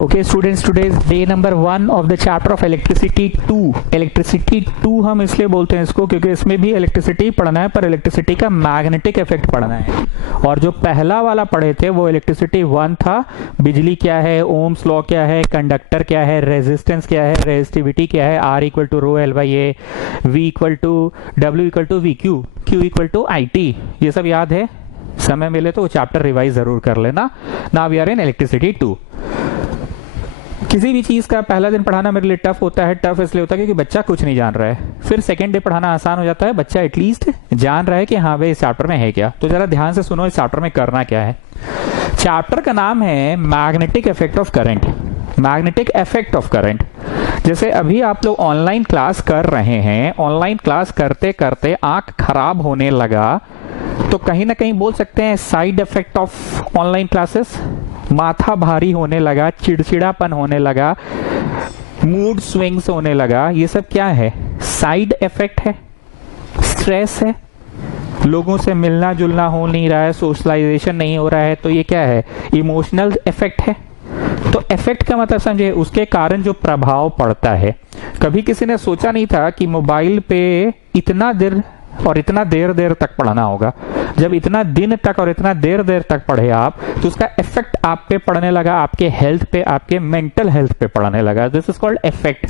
Okay students, today's day number 1 of the chapter of electricity 2। Electricity 2 हम इसलिए बोलते हैं इसको क्योंकि इसमें भी इलेक्ट्रिसिटी पढ़ना है, पर इलेक्ट्रिसिटी का मैग्नेटिक इफेक्ट पढ़ना है। और जो पहला वाला पढ़े थे वो इलेक्ट्रिसिटी 1 था। बिजली क्या है, ओम्स लॉ क्या है, कंडक्टर क्या है, रेजिस्टेंस क्या है, रेजिस्टिविटी क्या है, R equal to rho L by A, V equal to W equal to V Q, Q equal to I T. ये सब याद है? समय मिले तो चैप्टर रिवाइज जरूर कर लेना। Now we are in electricity 2। किसी भी चीज का पहला दिन पढ़ाना मेरे लिए टफ होता है। टफ इसलिए होता है क्योंकि बच्चा कुछ नहीं जान रहा है। फिर सेकंड डे पढ़ाना आसान हो जाता है, बच्चा एटलीस्ट जान रहा है कि हाँ भाई इस चैप्टर में है क्या। तो जरा ध्यान से सुनो, इस चैप्टर में करना क्या है। चैप्टर का नाम है magnetic effect of current. Magnetic effect of current. जैसे अभी आप लोग ऑनलाइन क्लास कर रहे हैं, ऑनलाइन क्लास करते करते आंख खराब होने लगा तो कहीं ना कहीं बोल सकते हैं side effect of online classes. माथा भारी होने लगा, चिड़चिड़ापन होने लगा, मूड स्विंग्स होने लगा, ये सब क्या है? साइड इफेक्ट है, स्ट्रेस है, लोगों से मिलना जुलना हो नहीं रहा है, सोशलाइजेशन नहीं हो रहा है, तो ये क्या है? इमोशनल इफेक्ट है। तो इफेक्ट का मतलब समझे, उसके कारण जो प्रभाव पड़ता है। कभी किसी ने सोचा नहीं था कि मोबाइल पे इतना देर और इतना देर देर तक पढ़ना होगा। जब इतना दिन तक और इतना देर देर तक पढ़े आप, तो उसका इफेक्ट आप पे पड़ने लगा, आपके हेल्थ पे, आपके मेंटल हेल्थ पे पड़ने लगा। This is called effect.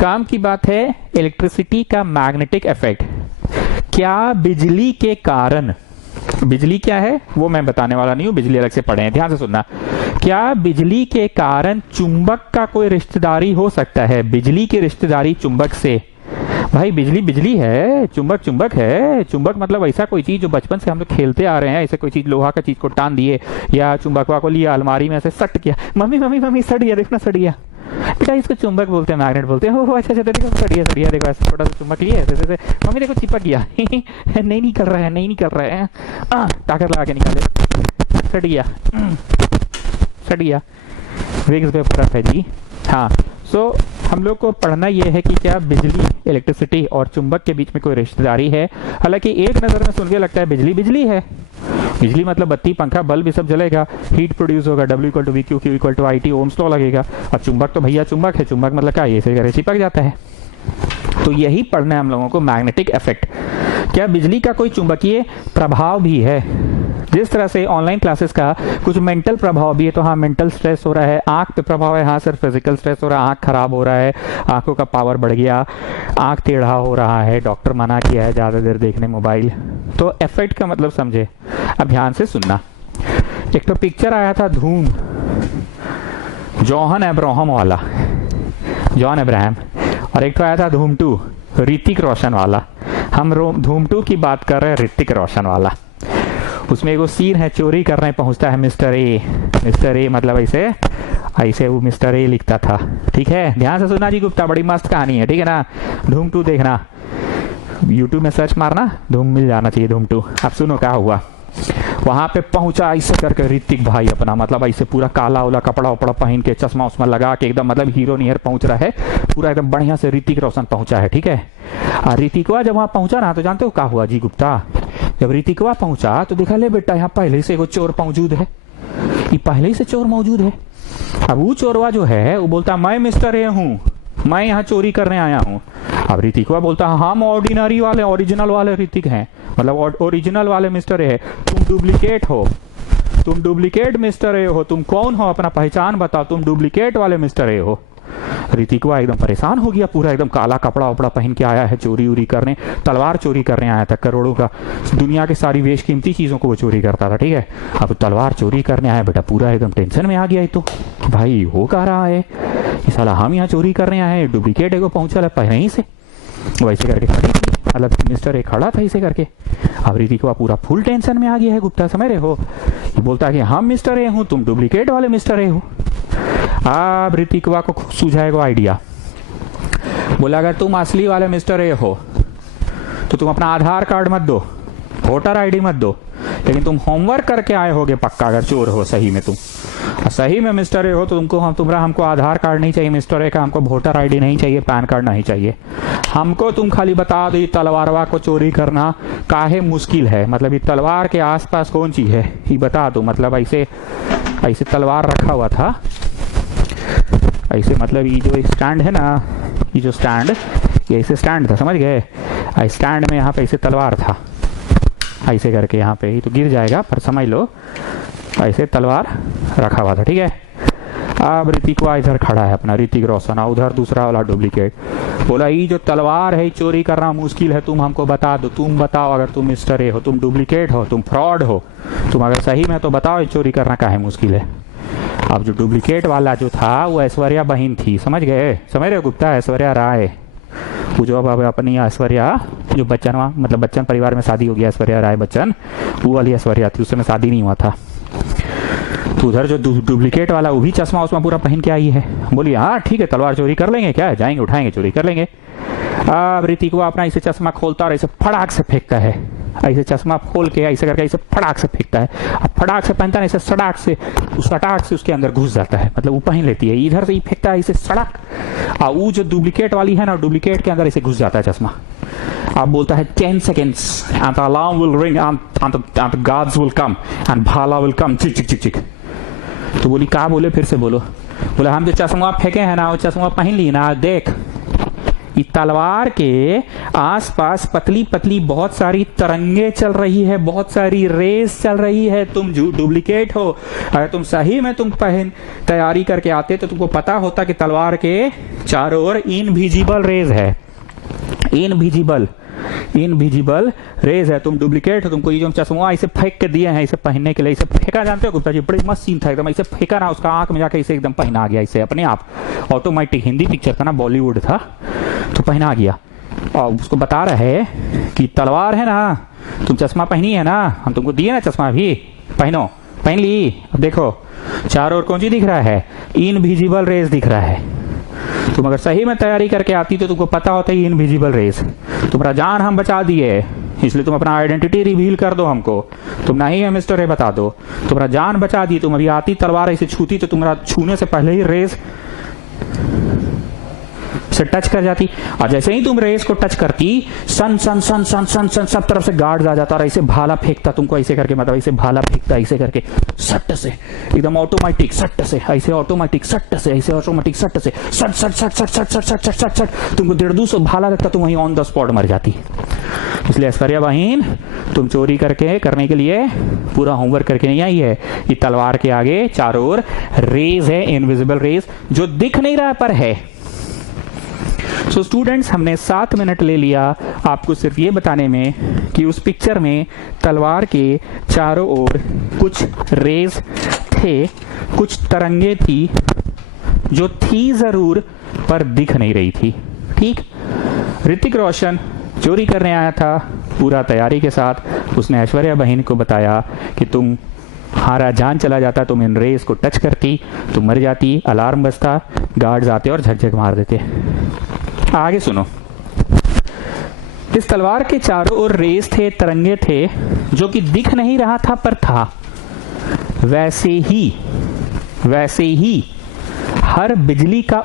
काम की बात है इलेक्ट्रिसिटी का मैग्नेटिक इफेक्ट। क्या बिजली के कारण, बिजली क्या है वो मैं बताने वाला नहीं हूं, बिजली अलग से पढ़े हैं, ध्यान से सुनना। क्या बिजली के कारण चुंबक का कोई रिश्तेदारी हो सकता है? बिजली की रिश्तेदारी चुंबक से? भाई बिजली बिजली है, चुंबक चुंबक है। चुंबक मतलब ऐसा कोई चीज जो बचपन से हम लोग खेलते आ रहे हैं, ऐसे कोई चीज, लोहा का चीज को टान दिए या चुंबकवा को लिया, अलमारी में ऐसे सट किया, मम्मी मम्मी मम्मी सट गया, देखना सट गया बेटा, इसको चुंबक बोलते हैं, मैग्नेट बोलते हैं। अच्छा अच्छा देखो सट गया, देखो ऐसे छोटा सा चुंबक लिए ऐसे ऐसे, मम्मी देखो चिपक गया नहीं निकल रहा है, नहीं निकल रहा है, ताकत लगा के निकाले, सट गया सट गया। वेग्स पे पूरा है जी। हाँ, सो हम लोग को पढ़ना यह है कि क्या बिजली, इलेक्ट्रिसिटी और चुंबक के बीच में कोई रिश्तेदारी है। हालांकि एक नजर में सुन के लगता है बिजली बिजली है, बिजली मतलब बत्ती पंखा बल्ब ये सब जलेगा, हीट प्रोड्यूस होगा, W equal to V Q, Q equal to I T, Ohm's law लगेगा। और चुंबक तो भैया चुंबक है, चुंबक मतलब क्या, ये से चिपक जाता है। तो यही पढ़ना है हम लोगों को, मैग्नेटिक इफेक्ट। क्या बिजली का कोई चुंबकीय प्रभाव भी है? जिस तरह से ऑनलाइन क्लासेस का कुछ मेंटल प्रभाव भी है, तो हाँ मेंटल स्ट्रेस हो रहा है। आंख पे प्रभाव है, हाँ सर फिजिकल स्ट्रेस हो रहा है, आंख खराब हो रहा है, आंखों का पावर बढ़ गया, आंख टेढ़ा हो रहा है, डॉक्टर मना किया है ज्यादा देर देखने मोबाइल। तो इफेक्ट का मतलब समझे। अब ध्यान से सुनना। एक तो पिक्चर आया था धूम, जॉन अब्राहम वाला, जॉन अब्राहम, और एक तो आया था धूम 2, ऋतिक रोशन वाला। हम धूम 2 की बात कर रहे हैं, ऋतिक रोशन वाला। उसमें एगो सीन है, चोरी करने पहुंचता है मिस्टर ए। मिस्टर ए मतलब ऐसे ऐसे वो मिस्टर ए लिखता था, ठीक है। ध्यान से सुनना जी गुप्ता, बड़ी मस्त कहानी है, ठीक है ना। धूम 2 देखना, यूट्यूब में सर्च मारना, धूम मिल जाना चाहिए धूम 2। अब सुनो क्या हुआ। वहां पे पहुंचा ऐसे करके ऋतिक भाई अपना, मतलब ऐसे पूरा काला वाला कपड़ा उपड़ा पहन के, चश्मा उस्मा लगा के, एकदम मतलब हीरो नियर पहुंच रहा है, पूरा एकदम बढ़िया से ऋतिक रोशन पहुंचा है, ठीक है। और ऋतिकवा जब वहां पहुंचा ना, तो जानते हो क्या हुआ जी गुप्ता। जब ऋतिकवा पहुंचा तो देखा, ले बेटा यहाँ पहले से एगो चोर मौजूद है, ये पहले से चोर मौजूद है। अब वो चोरवा जो है वो बोलता, मैं मिस्टर ए हूँ, मैं यहाँ चोरी करने आया हूँ। अब ऋतिकवा बोलता, हम ऑर्डिनरी वाले, ओरिजिनल वाले ऋतिक हैं, मतलब ओरिजिनल वाले मिस्टर ए है, तुम डुप्लीकेट हो, तुम डुप्लीकेट मिस्टर ए हो, तुम कौन हो, अपना पहचान बताओ, तुम डुप्लीकेट वाले मिस्टर ए हो। ऋतिकवा एकदम परेशान हो गया, पूरा एकदम काला कपड़ा वपड़ा पहन के आया है, चोरी उरी करने, तलवार चोरी करने आया था, करोड़ों का, दुनिया के सारी बेशकीमती चीजों को वो चोरी करता था, ठीक है। अब तलवार चोरी करने आया, बेटा पूरा एकदम टेंशन में आ गया। तो भाई हो कह रहा है, ये साला हम यहाँ चोरी करने आए हैं, डुप्लीकेट एगो पहुंचा है पहले ही से, वैसे करके खड़ी थी, मतलब मिस्टर ए खड़ा था इसे करके। अब ऋतिकवा पूरा फुल टेंशन में आ गया है गुप्ता, समझ रहे हो। ये बोलता है कि हम मिस्टर ए हूं, तुम डुप्लीकेट वाले मिस्टर ए हो। अब ऋतिकवा को सूझाएगा आइडिया, बोला अगर तुम असली वाले मिस्टर ए हो तो तुम अपना आधार कार्ड मत दो, वोटर आईडी मत दो, लेकिन तुम होमवर्क करके आए होगे पक्का, अगर चोर हो सही में तुम, सही में मिस्टर ए हो तो तुमको हमको आधार कार्ड नहीं चाहिए मिस्टर ए का, हमको वोटर आईडी नहीं चाहिए, पैन कार्ड नहीं चाहिए, हमको तुम खाली बता दो तलवारवा को चोरी करना काहे मुश्किल है, मतलब ये तलवार के आसपास कौन चीज है ये बता दो। मतलब ऐसे ऐसे तलवार रखा हुआ था, ऐसे मतलब ये जो स्टैंड है ना, ये जो स्टैंड, ये ऐसे स्टैंड था, समझ गए? स्टैंड में यहाँ पे ऐसे तलवार था, ऐसे करके यहाँ पे, ये तो गिर जाएगा पर समझ लो ऐसे तलवार रखा हुआ था, ठीक है। अब ऋतिक इधर खड़ा है अपना, ऋतिक रोशन, उधर दूसरा वाला डुप्लीकेट। बोला ये जो तलवार है चोरी करना मुश्किल है, तुम हमको बता दो, तुम बताओ, अगर तुम मिस्टर ए हो, तुम डुप्लीकेट हो, तुम फ्रॉड हो, तुम अगर सही में तो बताओ ये चोरी करना काहे मुश्किल है। अब जो डुप्लीकेट वाला जो था वो ऐश्वर्या बहन थी, समझ गए? समझ रहे हो गुप्ता? ऐश्वर्या राय, वो जो अब अपनी ऐश्वर्या जो बच्चन, मतलब बच्चन परिवार में शादी हो गया, ऐश्वर्या राय बच्चन, वो वाली ऐश्वर्या थी, उस समय शादी नहीं हुआ था। तो उधर जो डुप्लीकेट वाला वो भी चश्मा उसमें पूरा पहन के आई है। बोली हाँ ठीक है, तलवार चोरी कर लेंगे, क्या है, जाएंगे उठाएंगे चोरी कर लेंगे। अब ऋतिक अपना ऐसे चश्मा खोलता और ऐसे फटाक से फेंकता है, ऐसे चश्मा खोल के ऐसे करके ऐसे फटाक से फेंकता है। अब फटाक से पहनता है, ऐसे सड़ाक से, उस सटाक से उसके अंदर घुस जाता है, मतलब वो पहन लेती है, इधर से ही फेंकता है ऐसे सड़क, और वो जो डुप्लीकेट वाली है ना, डुप्लीकेट के अंदर ऐसे घुस जाता है चश्मा। अब बोलता है 10 seconds and the alarm will ring and the guards will come and भाला will come, चिक चिक चिक चिक। तो बोली कहा, बोले फिर से बोलो। बोले हम जो चश्मा फेंके हैं ना, वो चश्मा पहन ली ना, देख इस तलवार के आसपास पतली पतली बहुत सारी तरंगे चल रही है, बहुत सारी रेस चल रही है। तुम डुप्लीकेट हो, अगर तुम सही में तुम पहन तैयारी करके आते तो तुमको पता होता कि तलवार के चारों ओर इनविजिबल रेज है, इनविजिबल रेज है। तुम डुप्लीकेट हो, तुमको ये जो चश्मा ऐसे फेंक के दिए हैं इसे पहनने के लिए, इसे फेंका, जानते हो गुप्ता जी, बड़ी मस्त सीन था एकदम, ऐसे फेंका ना, उसका आंख में जाके इसे एकदम पहना गया, इसे अपने आप ऑटोमेटिक। हिंदी पिक्चर था ना, बॉलीवुड था, तो पहना गया। और उसको बता रहे है कि तलवार है ना, तुम चश्मा पहनी है ना, हम तुमको दिए ना चश्मा, भी पहनो, पहन ली। अब देखो चारों ओर कौन सी दिख रहा है, इनविजिबल रेज दिख रहा है। तुम अगर सही में तैयारी करके आती तो तुमको पता होता है इनविजिबल रेस, तुम्हारा जान हम बचा दिए, इसलिए तुम अपना आइडेंटिटी रिवील कर दो हमको, तुम नहीं है मिस्टर ए बता दो, तुम्हारा जान बचा दी। तुम अभी आती तलवार ऐसे छूती तो तुम्हारा छूने से पहले ही रेस से टच कर जाती, और जैसे ही तुम रेस को टच करती, सन सन सन सन सन सन सब तरफ से गार्ड्स आ जाता और ऐसे भाला फेंकता तुमको, ऐसे करके, मतलब ऐसे भाला फेंकता ऐसे करके, सट से एकदम ऑटोमेटिक, सट से ऐसे ऑटोमेटिक, सट से ऐसे ऑटोमेटिक, सट से सट सट सट सट सट सट सट सट सट सट, तुमको 150 भाला लगता, तुम वहीं ऑन द स्पॉट मर जाती। इसलिए ऐश्वर्या बहन, तुम चोरी करने के लिए पूरा होमवर्क करके नहीं आई है। ये तलवार के आगे चारों ओर रेज है, इनविजिबल रेज, जो दिख नहीं रहा पर है। सो स्टूडेंट्स, हमने 7 मिनट ले लिया आपको सिर्फ ये बताने में कि उस पिक्चर में तलवार के चारों ओर कुछ रेज थे, कुछ तरंगे थी, जो थी जरूर पर दिख नहीं रही थी। ठीक, ऋतिक रोशन चोरी करने आया था पूरा तैयारी के साथ। उसने ऐश्वर्या बहन को बताया कि तुम हारा जान चला जाता, तुम इन रेस को टच करती, तुम मर जाती, अलार्म बजता, गार्ड्स आते और झकझक मार देते। आगे सुनो, इस तलवार के चारों ओर रेस थे, तरंगे थे, जो कि दिख नहीं रहा था पर था। वैसे ही हर बिजली का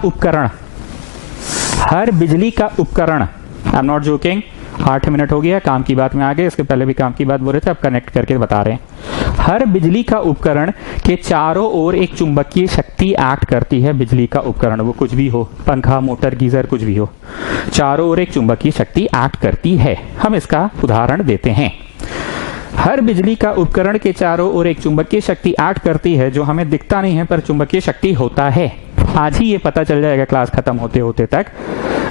उपकरण, I am not joking, 8 minute हो गया, काम की बात में आ गए, इसके पहले भी काम की बात बोल रहे थे, अब कनेक्ट करके बता रहे हैं। हर बिजली का उपकरण के चारों ओर एक चुंबकीय शक्ति एक्ट करती है। बिजली का उपकरण वो कुछ भी हो, पंखा, मोटर, गीजर, कुछ भी हो, चारों ओर एक चुंबकीय शक्ति एक्ट करती है। हम इसका उदाहरण देते हैं। हर बिजली का उपकरण के चारों ओर एक चुंबकीय शक्ति एक्ट करती है, जो हमें दिखता नहीं है पर चुंबकीय शक्ति होता है। आज ही ये पता चल जाएगा क्लास खत्म होते होते तक,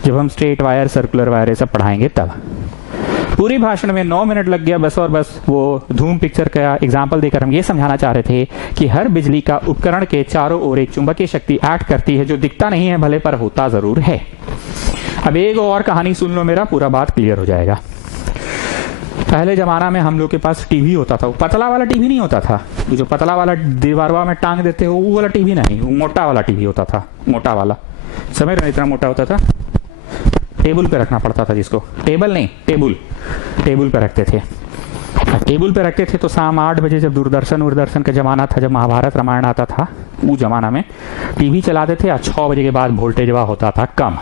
जब हम स्ट्रेट वायर, सर्कुलर वायर ये सब पढ़ाएंगे तब। पूरी भाषण में 9 मिनट लग गया बस, और बस वो धूम पिक्चर का एग्जाम्पल देकर हम ये समझाना चाह रहे थे कि हर बिजली का उपकरण के चारों ओर एक चुंबकीय शक्ति एक्ट करती है, जो दिखता नहीं है भले पर होता जरूर है। अब एक और कहानी सुन लो मेरा, पूरा बात क्लियर हो जाएगा। पहले जमाना में हम लोग के पास टीवी होता था, वो पतला वाला टीवी नहीं होता था, जो पतला वाला दीवारवा में टांग देते हो वो वाला टीवी नहीं, वो मोटा वाला टीवी होता था, मोटा वाला, समझ रहे, इतना मोटा होता था, टेबल पे रखना पड़ता था, जिसको टेबल नहीं टेबल पे रखते थे। टेबल पे रखते थे तो शाम 8 बजे जब दूरदर्शन का जमाना था, जब महाभारत रामायण आता था, वो जमाना में टीवी चलाते थे, और 6 बजे के बाद वोल्टेज होता था कम,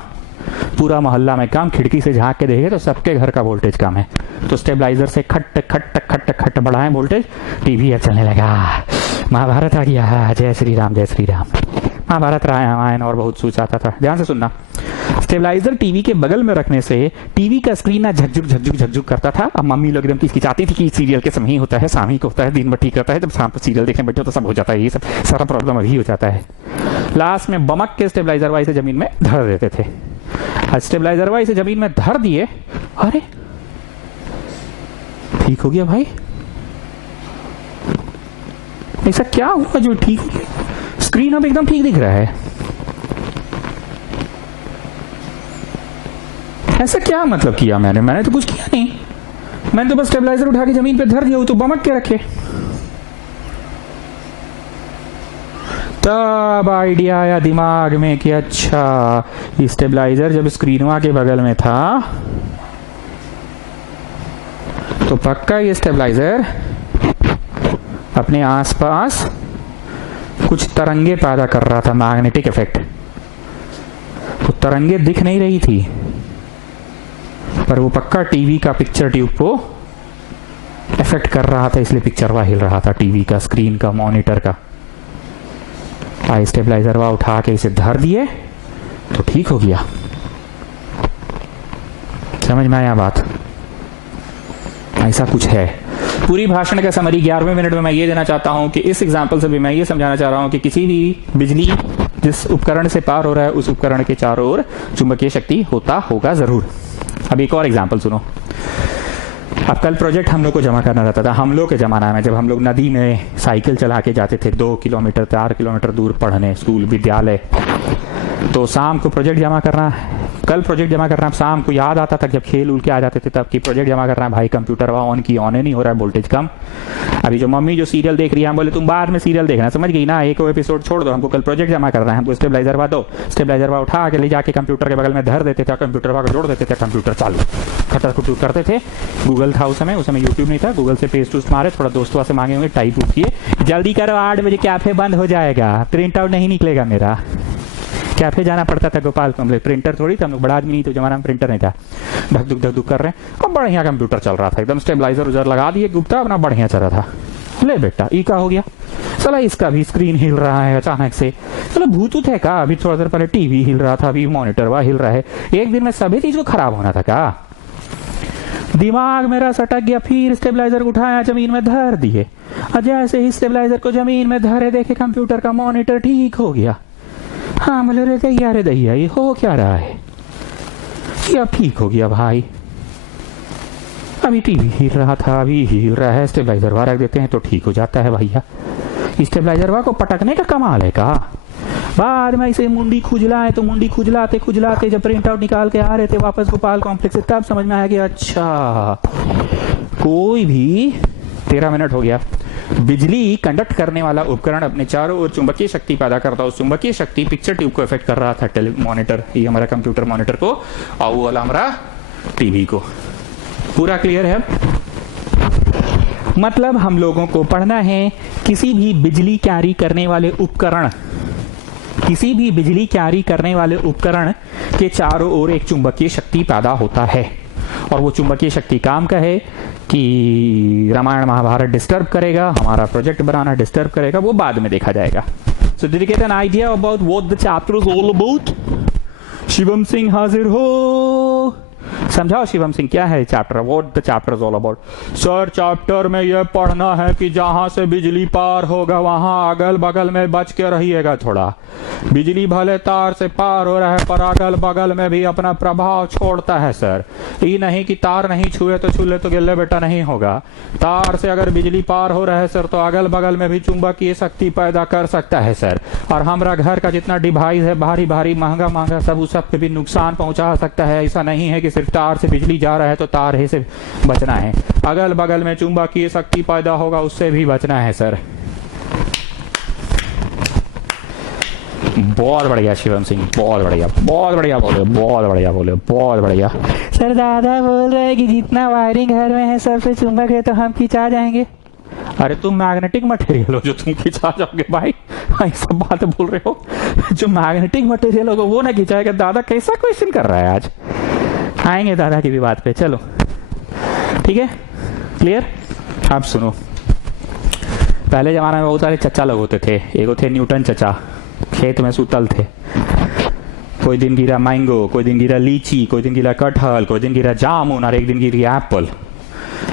पूरा मोहल्ला में कम, खिड़की से झांक के देखे तो सबके घर का वोल्टेज कम है, तो स्टेबलाइजर से खट खट खट खट बढ़ाएं वोल्टेज, टीवी अब चलने लगा, महाभारत आ गया, जय श्री राम जय श्री राम। महाभारत रामायण और बहुत सूच आता था। ध्यान से सुनना। स्टेबलाइजर टीवी के बगल में रखने से टीवी का स्क्रीन ना झकझुक करता था। अब मम्मी लोग एकदम हिचकिचाती थी कि सीरियल के समय ही होता है, शाम ही को होता है, दिन भर ठीक रहता है, जब शाम को सीरियल देखने बैठे तो सब हो जाता है, ये सब सारा प्रॉब्लम अभी हो जाता है। लास्ट में बमक के स्टेबलाइजर वाई से जमीन में धर देते थे। स्टेबलाइजर वाई से जमीन में धर दिए, अरे ठीक हो गया भाई, ऐसा क्या हुआ जो ठीक हो गया? स्क्रीन अब एकदम ठीक दिख रहा है, ऐसा क्या मतलब किया मैंने तो कुछ किया नहीं, मैंने तो बस स्टेबलाइजर उठा के जमीन पे धर दिया, वो तो बमक के रखे। तब आइडिया आया दिमाग में कि अच्छा, स्टेबलाइजर जब स्क्रीनवा के बगल में था तो पक्का ये स्टेबलाइजर अपने आसपास कुछ तरंगे पैदा कर रहा था, मैग्नेटिक इफेक्ट। वो तरंगे दिख नहीं रही थी, पर वो पक्का टीवी का पिक्चर ट्यूब को इफेक्ट कर रहा था, इसलिए पिक्चर वह हिल रहा था, टीवी का, स्क्रीन का, मॉनिटर का। स्टेबलाइजर वह उठा के इसे धर दिए तो ठीक हो गया। समझ में आया बात? ऐसा कुछ है। पूरी भाषण का समरी 11वें मिनट में मैं ये देना चाहता हूं कि इस एग्जाम्पल से भी मैं ये समझाना चाह रहा हूं कि किसी भी बिजली जिस उपकरण से पार हो रहा है उस उपकरण के चारों ओर चुंबकीय शक्ति होता होगा जरूर। अब एक और एग्जाम्पल सुनो। अब कल प्रोजेक्ट हम लोग को जमा करना रहता था। हम लोग के जमाना में जब हम लोग नदी में साइकिल चला के जाते थे 2 किलोमीटर 4 किलोमीटर दूर पढ़ने, स्कूल विद्यालय, तो शाम को प्रोजेक्ट जमा करना, कल प्रोजेक्ट जमा करना, शाम को याद आता था जब खेल उल के आ जाते थे तब कि प्रोजेक्ट जमा करना, भाई कंप्यूटर वहाँ ऑन की, ऑन नहीं हो रहा है, वोल्टेज कम। अभी जो मम्मी जो सीरियल देख रही है, हम बोले तुम बाद में सीरियल देखना, समझ गई ना, एक एपिसोड छोड़ दो, हमको कल प्रोजेक्ट जमा करना है, हमको स्टेबलाइजर वा दो। स्टेबलाइजर वा उठा के ले जाके कंप्यूटर के बगल में धर देते थे, कंप्यूटर वा को जोड़ देते थे, कंप्यूटर चालू खटर खुटूर करते थे। गूगल था उस समय यूट्यूब नहीं था, गूगल से पेस्ट टूस्ट मारे, थोड़ा दोस्तों से मांगे होंगे, टाइप उठ किए, जल्दी करो 8 बजे कैफे बंद हो जाएगा, प्रिंट आउट नहीं निकलेगा मेरा। कैफे जाना पड़ता था गोपाल कॉम्प्लेक्स, प्रिंटर थोड़ी था, हम लोग बड़ा आदमी नहीं, तो जमाना में प्रिंटर नहीं था, धक धुक कर रहे हैं। अब बढ़िया कंप्यूटर चल रहा था, एकदम स्टेबलाइजर उजर लगा दिए, गुप्ता अपना बढ़िया चल रहा था। ले बेटा ई का हो गया, चला इसका भी स्क्रीन हिल रहा है अचानक से, चलो भूतूत है का, अभी थोड़ा देर पहले टीवी हिल रहा था, अभी मॉनिटर वह हिल रहा है, एक दिन में सभी चीज को खराब होना था का? दिमाग मेरा सटक गया, फिर स्टेबलाइजर उठाया जमीन में धर दिए, जैसे ही स्टेबलाइजर को जमीन में धरे देखे कंप्यूटर का मॉनिटर ठीक हो गया। हाँ बोले रे दैया ये हो क्या रहा है, ये अब ठीक हो गया भाई, अभी टीवी हिल रहा था, अभी हिल रहा है, स्टेबलाइजर वा रख देते हैं तो ठीक हो जाता है भैया। स्टेबलाइजर वा को पटकने का कमाल है का? बाद में इसे मुंडी खुजलाए तो मुंडी खुजलाते खुजलाते जब प्रिंट आउट निकाल के आ रहे थे वापस गोपाल कॉम्प्लेक्स से, तब समझ में आया कि अच्छा, कोई भी 13 मिनट हो गया, बिजली कंडक्ट करने वाला उपकरण अपने चारों ओर चुंबकीय शक्ति पैदा करता है, उस चुंबकीय शक्ति पिक्चर ट्यूब को इफेक्ट कर रहा था, मॉनिटर, ये हमारा कंप्यूटर मॉनिटर को, और वो वाला हमारा टीवी को। पूरा क्लियर है? मतलब हम लोगों को पढ़ना है किसी भी बिजली कैरी करने वाले उपकरण, किसी भी बिजली कैरी करने वाले उपकरण के चारों ओर एक चुंबकीय शक्ति पैदा होता है, और वो चुंबकीय शक्ति काम का है कि रामायण महाभारत डिस्टर्ब करेगा, हमारा प्रोजेक्ट बनाना डिस्टर्ब करेगा, वो बाद में देखा जाएगा। So did you get an idea about what the chapter is all about? Shivam Singh हाजिर हो, समझाओ शिवम सिंह क्या है chapter, what the chapter is all about? Sir chapter में यह पढ़ना है कि जहां से बिजली पार होगा वहां अगल बगल में बच के रहिएगा थोड़ा। बिजली भले तार से पार हो रहा है पर अगल बगल में भी अपना प्रभाव छोड़ता है सर, ये नहीं कि तार नहीं छुए तो छूले तो गिल्ले बेटा नहीं होगा, तार से अगर बिजली पार हो रहा है सर तो अगल बगल में भी चुंबकीय शक्ति पैदा कर सकता है सर, और हमारा घर का जितना डिवाइस है भारी भारी महंगा महंगा सब उस सब पे भी नुकसान पहुंचा सकता है। ऐसा नहीं है कि सिर्फ तार से बिजली जा रहा है तो तार ही से बचना है, अगल बगल में चुंबकीय शक्ति पैदा होगा उससे भी बचना है सर। बहुत बढ़िया शिवम सिंह, बहुत बढ़िया, बहुत बढ़िया बोले, बहुत बढ़िया बोले, बहुत बढ़िया। सर दादा बोल रहे हैं कि जितना वायरिंग घर में है सबसे चुंबक है तो हम खिंचा जाएंगे। अरे तुम मैग्नेटिक मटेरियल हो जो तुम खिंचा जाओगे भाई, ऐसा बात बोल रहे हो? जो मैग्नेटिक मटेरियल होगा वो ना खिंचाएगा। दादा कैसा क्वेश्चन कर रहा है आज? आएंगे दादा की भी बात पे, चलो ठीक है, क्लियर? आप सुनो, पहले जमाने में बहुत सारे चचा लोग होते थे, एक थे न्यूटन चचा, खेत में सूतल थे। कोई दिन गिरा मैंगो, कोई दिन गिरा लीची, कोई दिन गिरा कटहल, कोई दिन गिरा जामुन और एक दिन गिरी एप्पल।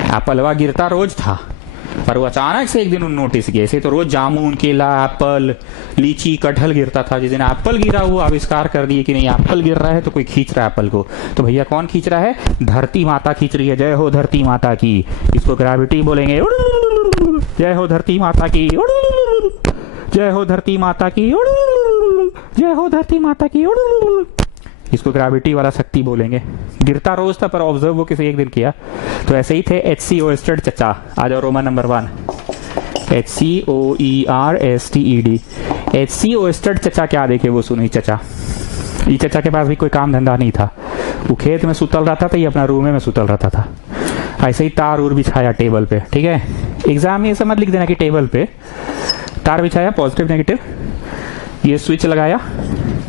एप्पलवा गिरता रोज था, पर वो अचानक से एक दिन उन्होंने नोटिस किया। ऐसे तो रोज जामुन, केला, एप्पल, लीची, कटहल गिरता था। जिस दिन एप्पल गिरा वो आविष्कार कर दिए कि नहीं, एप्पल गिर रहा है तो कोई खींच रहा है एप्पल को। तो भैया कौन खींच रहा है? धरती माता खींच रही है। जय हो धरती माता की। इसको ग्रेविटी बोलेंगे। जय हो धरती माता की, जय हो धरती माता की, जय हो धरती माता की। इसको ग्रेविटी वाला शक्ति बोलेंगे। गिरता रोज था पर ऑब्जर्व वो किसी एक दिन किया। तो ऐसे ही थे HCO एस्टेड चचा। आ जाओ रोमन नंबर 1, HCOERSTED। HCO एस्टेड चचा क्या देखे वो सुनी चचा। ये चचा के पास भी कोई काम धंधा नहीं था, वो खेत में सुतल रहता था, ये अपना रूम में सुतल रहता था। ऐसे ही तार उर बिछाया टेबल पे, ठीक है। एग्जाम में ये समझ लिख देना कि टेबल पे तार बिछाया, पॉजिटिव नेगेटिव, ये स्विच लगाया।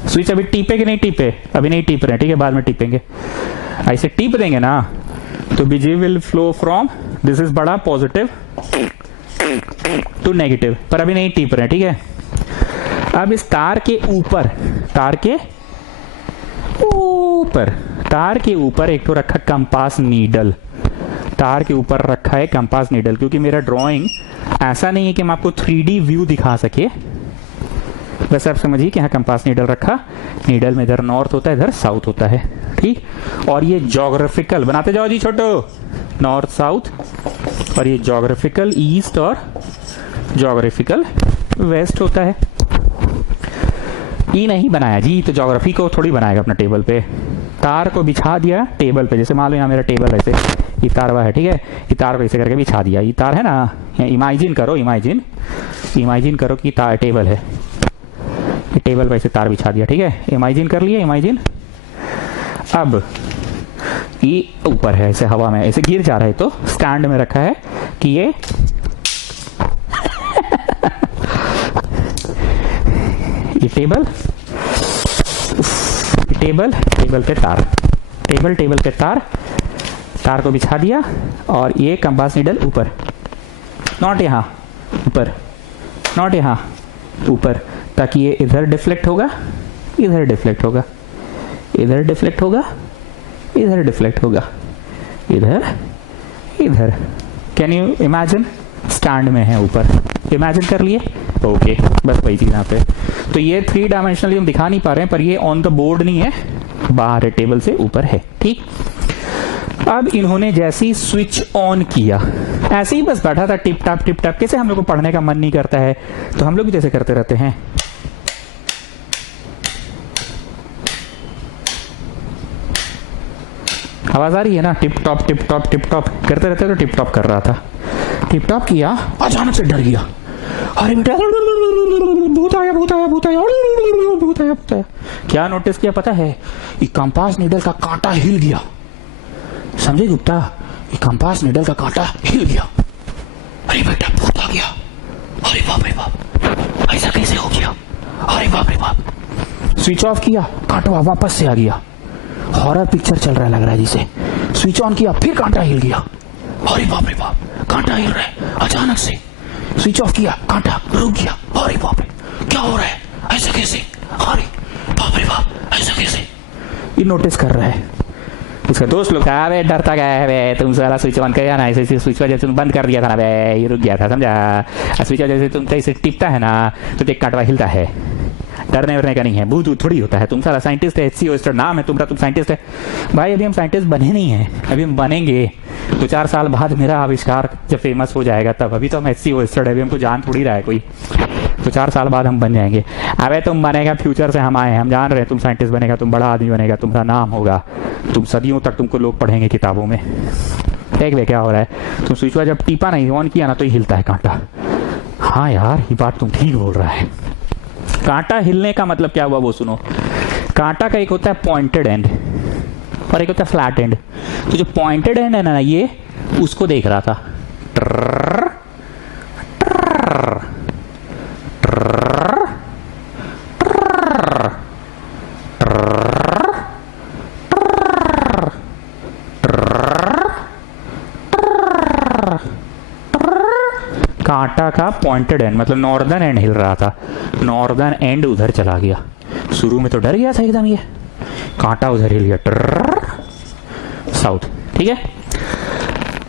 स्विच अभी टीपे कि नहीं टीपे? अभी नहीं टीप रहे, ठीक है, बाद में टीपेंगे। ऐसे टीप देंगे ना तो बिजली will flow from this is बड़ा पॉजिटिव टू नेगेटिव, पर अभी नहीं टीप रहे, ठीक है। अब इस तार के ऊपर, तार के ऊपर, तार के ऊपर एक तो रखा कंपास नीडल। तार के ऊपर रखा है कंपास नीडल, क्योंकि मेरा ड्राइंग ऐसा नहीं है कि हम आपको 3D व्यू दिखा सके। बस आप समझिए कि यहाँ कंपास नीडल रखा, नीडल में इधर नॉर्थ होता है, इधर साउथ होता है, ठीक। और ये जोग्राफिकल बनाते जाओ जी छोटो, नॉर्थ साउथ, और ये जोग्राफिकल ईस्ट और जोग्राफिकल वेस्ट होता है। ये नहीं बनाया जी, तो जोग्राफी को थोड़ी बनाएगा अपना टेबल पे। तार को बिछा दिया टेबल पे, जैसे मान लो यहाँ मेरा टेबल ऐसे, ये तारवा है, ठीक है, ये तार को ऐसे करके बिछा दिया। ये तार है ना, इमेजिन करो, इमेजिन करो कि तार टेबल है, ये टेबल पे ऐसे तार बिछा दिया, ठीक है। इमेजिन कर लिए, इमेजिन। अब ये ऊपर है, ऐसे हवा में ऐसे गिर जा रहा है, तो स्टैंड में रखा है कि ये टेबल, टेबल, टेबल पे तार, टेबल, टेबल पे तार, तार को बिछा दिया, और ये कंपास नीडल ऊपर, नॉट यहाँ ऊपर, नॉट यहाँ ऊपर, ताकि ये इधर डिफ्लेक्ट होगा, इधर डिफ्लेक्ट होगा, इधर डिफ्लेक्ट होगा, इधर डिफ्लेक्ट होगा, इधर, इधर। Can you imagine? स्टैंड में है ऊपर, इमेजिन कर लिए, ओके, बस वही चीज यहाँ पे। तो ये 3 डायमेंशनली हम दिखा नहीं पा रहे हैं, पर ये ऑन द बोर्ड नहीं है, बाहर है, टेबल से ऊपर है, ठीक। अब इन्होंने जैसे ही स्विच ऑन किया, ऐसे ही बस बैठा था टिप टाप टिप टाप। कैसे हम लोग को पढ़ने का मन नहीं करता है तो हम लोग भी जैसे करते रहते हैं, आवाज आ रही है ना, tip top tip top tip top करते रहते। तो टिप टॉप कर रहा था, टिप टॉप किया, अचानक से डर गया। अरे बेटा भूत आया, भूत आया, भूत आया, भूत आया, भूत आया। क्या नोटिस किया पता है? ये कंपास नीडल का कांटा हिल गया। समझे गुप्ता? ये कंपास नीडल का कांटा हिल गया। अरे बेटा भूत आ गया। अरे बाप रे बाप, ऐसा कैसे हो गया? अरे बाप रे बाप। स्विच ऑफ किया, कांटा वापस से आ गया। हॉरर पिक्चर चल रहा है लग रहा है जिसे। स्विच ऑन किया, फिर कांटा हिल गया। अरे बाप रे बाप, कांटा हिल रहा है अचानक से। स्विच ऑफ किया, कांटा रुक गया। अरे बाप रे, क्या हो रहा है? ऐसा कैसे? अरे बाप रे बाप, ऐसा कैसे? ये नोटिस कर रहा है। उसका दोस्त लोग, अरे डरता क्या है बे, तुम सारा स्विच ऑन किया ना, ऐसे स्विच वजह तुम बंद कर दिया था ना बे, ये रुक गया था, समझा? स्विच वजह से तुम कैसे टिपता है ना तो एक कांटा हिलता है। डरने वरने का नहीं है, भूत थोड़ी होता है। तुम सारा साइंटिस्ट है, HCO एस्टेड नाम है तुम्हारा, तुम साइंटिस्ट है। भाई अभी हम साइंटिस्ट बने नहीं है, अभी हम बनेंगे। 2-4 साल बाद मेरा आविष्कार जब फेमस हो जाएगा तब। अभी तो हम HCO एस्टेड है, अभी हमको जान थोड़ी रहा है कोई। 2-4 साल बाद हम बन जाएंगे। अबे तुम बनेगा, फ्यूचर से हम आए हैं, हम जान रहे हैं तुम साइंटिस्ट बनेगा, तुम बड़ा आदमी बनेगा, तुम्हारा नाम होगा, तुम सदियों तक तुमको लोग पढ़ेंगे किताबों में। देख वे क्या हो रहा है। तुम स्विच जब टीपा नहीं, ऑन किया ना तो ही हिलता है कांटा। हाँ यार, ये बात तुम ठीक बोल रहा है। कांटा हिलने का मतलब क्या हुआ वो सुनो। कांटा का एक होता है पॉइंटेड एंड और एक होता है फ्लैट एंड। तो जो पॉइंटेड एंड है ना, ये उसको देख रहा था। ट्रर, ट्रर, ट्रर, ट्रर, ट्रर, ट्रर, ट्रर, ट्रर। कांटा कांटा का पॉइंटेड एंड, मतलब नॉर्दर्न एंड हिल रहा था, नॉर्दर्न एंड उधर चला गया। शुरू में तो डर गया था एकदम, ये कांटा उधर हिल गया, साउथ। ठीक है,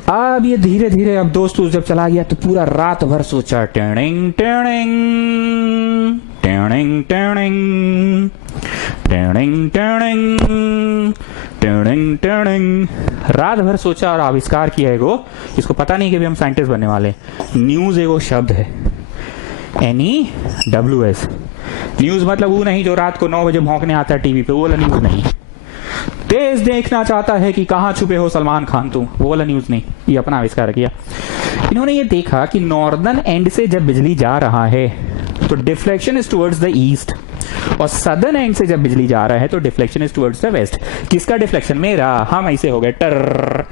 अब ये धीरे धीरे, अब दोस्त जब चला गया तो पूरा रात भर सोचा, tending tending tending tending tending tending tending tending, रात भर सोचा और आविष्कार किया एगो, इसको पता नहीं कि भी हम साइंटिस्ट बनने वाले। न्यूज एगो शब्द है, NEWS। न्यूज मतलब वो नहीं जो रात को 9 बजे भौंकने आता है टीवी पे, वो वाला न्यूज नहीं। तेज देखना चाहता है कि कहां छुपे हो सलमान खान तुम, वो वाला न्यूज नहीं। ये अपना आविष्कार किया इन्होंने। ये देखा कि नॉर्दर्न एंड से जब बिजली जा रहा है तो deflection is towards the east, और सदर्न एंड से जब बिजली जा रहा है तो deflection is towards the west. किसका डिफ्लेक्शन? मेरा। हम ऐसे हो गए, टर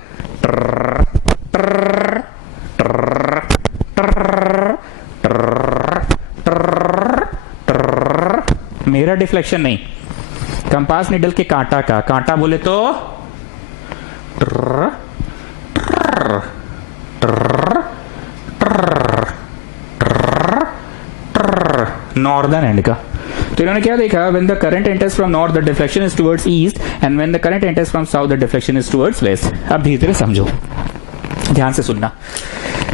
टर टर टर टर टर, मेरा डिफ्लेक्शन नहीं, कंपास निडल के कांटा का। कांटा बोले तो टर टर टर टर टर, नॉर्दर्न एंड का। तो इन्होंने क्या देखा, when the current enters from north the deflection is towards east, and when the current enters from south the deflection is towards waste. अब धीरे धीरे समझो, ध्यान से सुनना।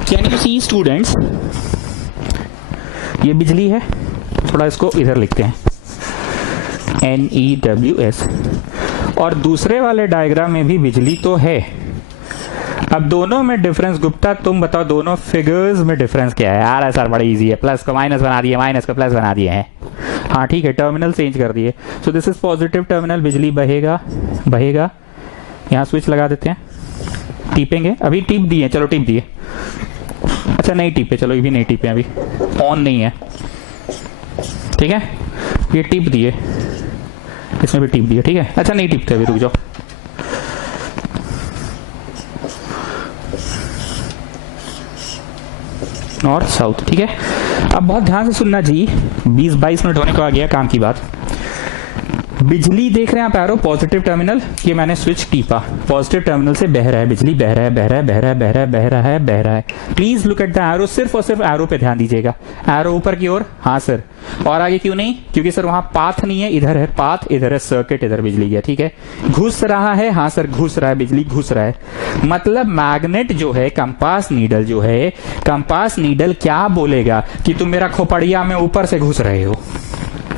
कैन यू सी स्टूडेंट्स, ये बिजली है, थोड़ा इसको इधर लिखते हैं, NEWS, और दूसरे वाले डायग्राम में भी बिजली तो है। अब दोनों में डिफरेंस, गुप्ता तुम बताओ दोनों फिगर्स में डिफरेंस क्या है? यार सर बड़ा इजी है, प्लस को माइनस बना दिए, माइनस को प्लस बना दिए हैं। हाँ ठीक है, टर्मिनल चेंज कर दिए। So this is positive terminal, बिजली बहेगा बहेगा। यहाँ स्विच लगा देते हैं, टीपेंगे। अभी टीप दिए, चलो टीप दिए। अच्छा नहीं टीपे, चलो ये भी नहीं टीपे, अभी ऑन नहीं है। ठीक है, ये टीप दिए, इसमें भी टीप दिया। ठीक है, अच्छा नहीं टीपते, अभी रुक जाओ। North south. ठीक है, अब बहुत ध्यान से सुनना जी, 20-22 मिनट होने को आ गया काम की बात। बिजली देख रहे हैं आप, एरो पॉजिटिव टर्मिनल, ये मैंने स्विच टीपा, पॉजिटिव टर्मिनल से बह रहा है बिजली, बह रहा है बह रहा है बह रहा है बह रहा है बह रहा है बह रहा है। Please look at the arrow, सिर्फ और सिर्फ एरो पे ध्यान दीजिएगा। एरो ऊपर की ओर, हाँ सर। और आगे क्यों नहीं? क्योंकि सर वहां पाथ नहीं है, इधर है पाथ, इधर है सर्किट, इधर बिजली गया। ठीक है, घुस रहा है, हाँ सर घुस रहा है, बिजली घुस रहा है। मतलब मैग्नेट जो है, कंपास नीडल जो है, कंपास नीडल क्या बोलेगा कि तुम मेरा खोपड़िया में ऊपर से घुस रहे हो।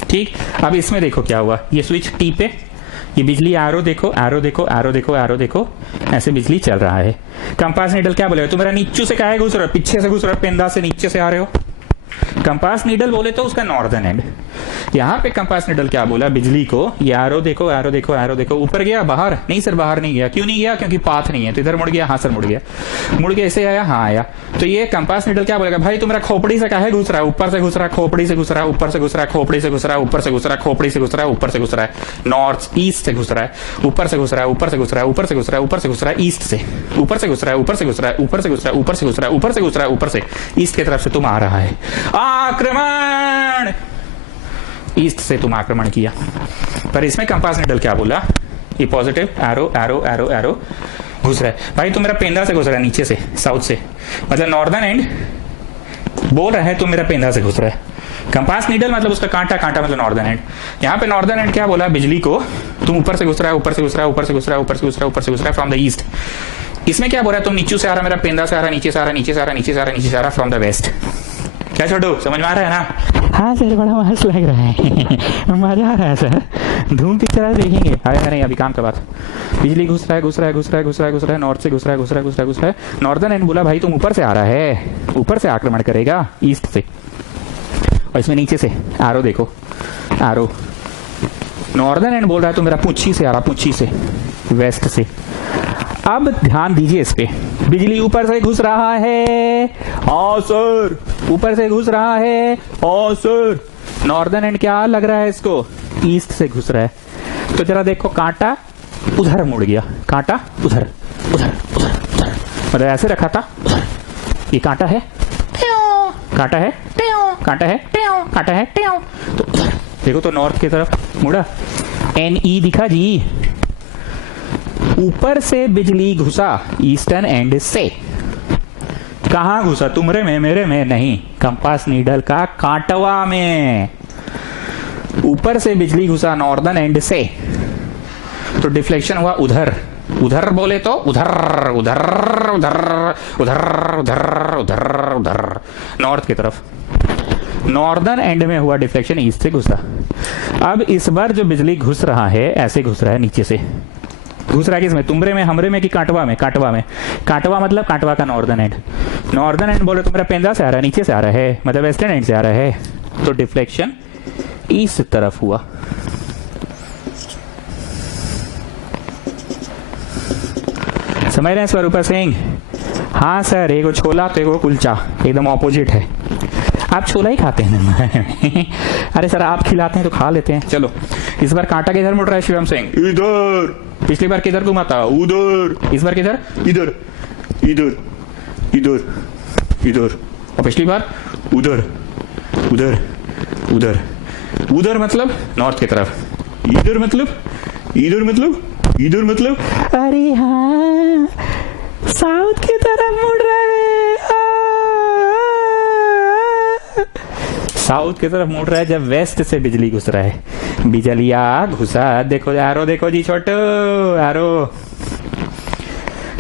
ठीक, अब इसमें देखो क्या हुआ, ये स्विच टी पे, ये बिजली, एरो देखो एरो देखो एरो देखो एरो देखो, ऐसे बिजली चल रहा है। कंपास नीडल क्या बोलेगा, तुम मेरा नीचे से काहे घुस रहे हो, पीछे से घुस रहे हो, पेंदा से नीचे से आ रहे हो। कंपास नीडल बोले तो उसका नॉर्दर्न एंड। यहाँ पे कंपास नीडल क्या बोला बिजली को, ये एरो देखो एरो देखो एरो देखो, ऊपर गया बाहर? नहीं सर बाहर नहीं गया। क्यों नहीं गया? क्योंकि पाथ नहीं है। तो इधर मुड़ गया, हाँ सर मुड़ गया, मुड़ के ऐसे आया, हाँ आया। तो ये कंपास नीडल क्या बोलेगा, भाई तुम्हारा खोपड़ी से काहे घुस रहा है, ऊपर से घुस रहा है, खोपड़ी से घुस रहा है, ऊपर से घुस रहा है, खोपड़ी से घुस रहा है, ऊपर से घुस रहा है, खोपड़ी से घुस रहा है, ऊपर से घुस रहा है, नॉर्थ ईस्ट से घुस रहा है, ऊपर से घुस रहा है, ऊपर से घुस रहा है, ऊपर से घुस रहा है, ऊपर से घुस रहा है, ईस्ट से, ऊपर से घुस रहा है, ऊपर से घुस रहा है, ऊपर से घुस रहा है, ऊपर से घुस रहा है, ऊपर से घुस रहा है, ऊपर से ईस्ट की तरफ से तुम आ रहा है, आक्रमण, ईस्ट से तुम आक्रमण किया। पर इसमें कंपास नीडल क्या बोला, ये positive arrow arrow arrow arrow घुस रहा है, भाई तुम मेरा पेंदा से घुस रहा है, नीचे से साउथ से, मतलब नॉर्दर्न एंड बोल रहा है तुम मेरा पेंदा से घुस रहा है। कंपास नीडल मतलब उसका कांटा, कांटा मतलब नॉर्दर्न एंड। यहाँ पे नॉर्दर्न एंड क्या बोला बिजली को, तुम ऊपर से घुस रहा है, ऊपर से घुस रहा है, ऊपर से घुस रहा है, ऊपर से घुस रहा है, ऊपर से घुस रहा है फ्रॉम द ईस्ट। इसमें क्या बोल रहा है, तुम नीचे से आ रहा, मेरा पेंदा से आ रहा, नीचे से आ रहा, नीचे से आ रहा, नीचे से आ रहा, नीचे से आ रहा फ्रॉम द वेस्ट। क्या छोटू समझ में आ रहा है ना? हाँ सर बड़ा मस्त लग रहा है, मजा आ रहा है सर, धूम पिक्चर देखेंगे। अरे नहीं अभी काम का बात, बिजली घुस रहा है घुस रहा है घुस रहा है घुस रहा है घुस रहा है, नॉर्थ से घुस रहा है घुस रहा है घुस रहा है घुस रहा है, नॉर्दर्न एंड बोला भाई तुम ऊपर से आ रहा है, ऊपर से आक्रमण करेगा ईस्ट से, और इसमें नीचे से एरो देखो एरो, नॉर्दर्न एंड बोल रहा है तुम मेरा पूंछी से आ रहा, पूंछी से वेस्ट से। अब ध्यान दीजिए इस पे, बिजली ऊपर से घुस रहा है, हाँ सर ऊपर से घुस रहा है, हाँ सर। नॉर्दर्न एंड क्या लग रहा है इसको, ईस्ट से घुस रहा है। तो जरा देखो कांटा उधर मुड़ गया, कांटा उधर उधर उधर उधर, मतलब ऐसे रखा था उधर, ये कांटा है, कांटा है, कांटा है, कांटा है, तो उधर देखो तो नॉर्थ की तरफ मुड़ा, NE दिखा जी। ऊपर से बिजली घुसा ईस्टर्न एंड से, कहाँ घुसा? तुमरे में, मेरे में नहीं, कंपास नीडल का कांटवा में। ऊपर से बिजली घुसा नॉर्दर्न एंड से, तो डिफ्लेक्शन हुआ उधर। उधर बोले तो उधर उधर उधर उधर उधर उधर उधर, नॉर्थ की तरफ। नॉर्दर्न एंड में हुआ डिफ्लेक्शन, ईस्ट से घुसा। अब इस बार जो बिजली घुस रहा है, ऐसे घुस रहा है, नीचे से घुस रहा है। किसमें? तुमरे में, हमरे में कि कांटवा में? कांटवा में। कांटवा मतलब कांटवा का नॉर्दर्न एंड। नॉर्दर्न एंड बोले तो मेरा पेंदा से आ रहा है, नीचे से आ रहा है, मतलब वेस्टर्न एंड से आ रहा है, तो डिफ्लेक्शन ईस्ट तरफ हुआ। समझ रहे हैं स्वरूपा सिंह? हाँ सर, एगो छोला तो एगो कुलचा, एकदम ऑपोजिट है। आप छोला ही खाते हैं ना? अरे सर आप खिलाते हैं तो खा लेते हैं। चलो इस बार कांटा किधर मुड़ रहा है शिवम सिंह? इधर। पिछली बार किधर घुमा था? उधर। इस बार किधर? इधर इधर इधर इधर। और पिछली बार उधर उधर उधर। उधर मतलब नॉर्थ की तरफ, इधर मतलब, इधर मतलब, इधर मतलब, अरे हाँ साउथ की तरफ मुड़ रहा है। साउथ की तरफ मुड़ रहा है जब वेस्ट से बिजली घुस रहा है। बिजलिया घुसा, देखो एरो, देखो जी छोटो एरो।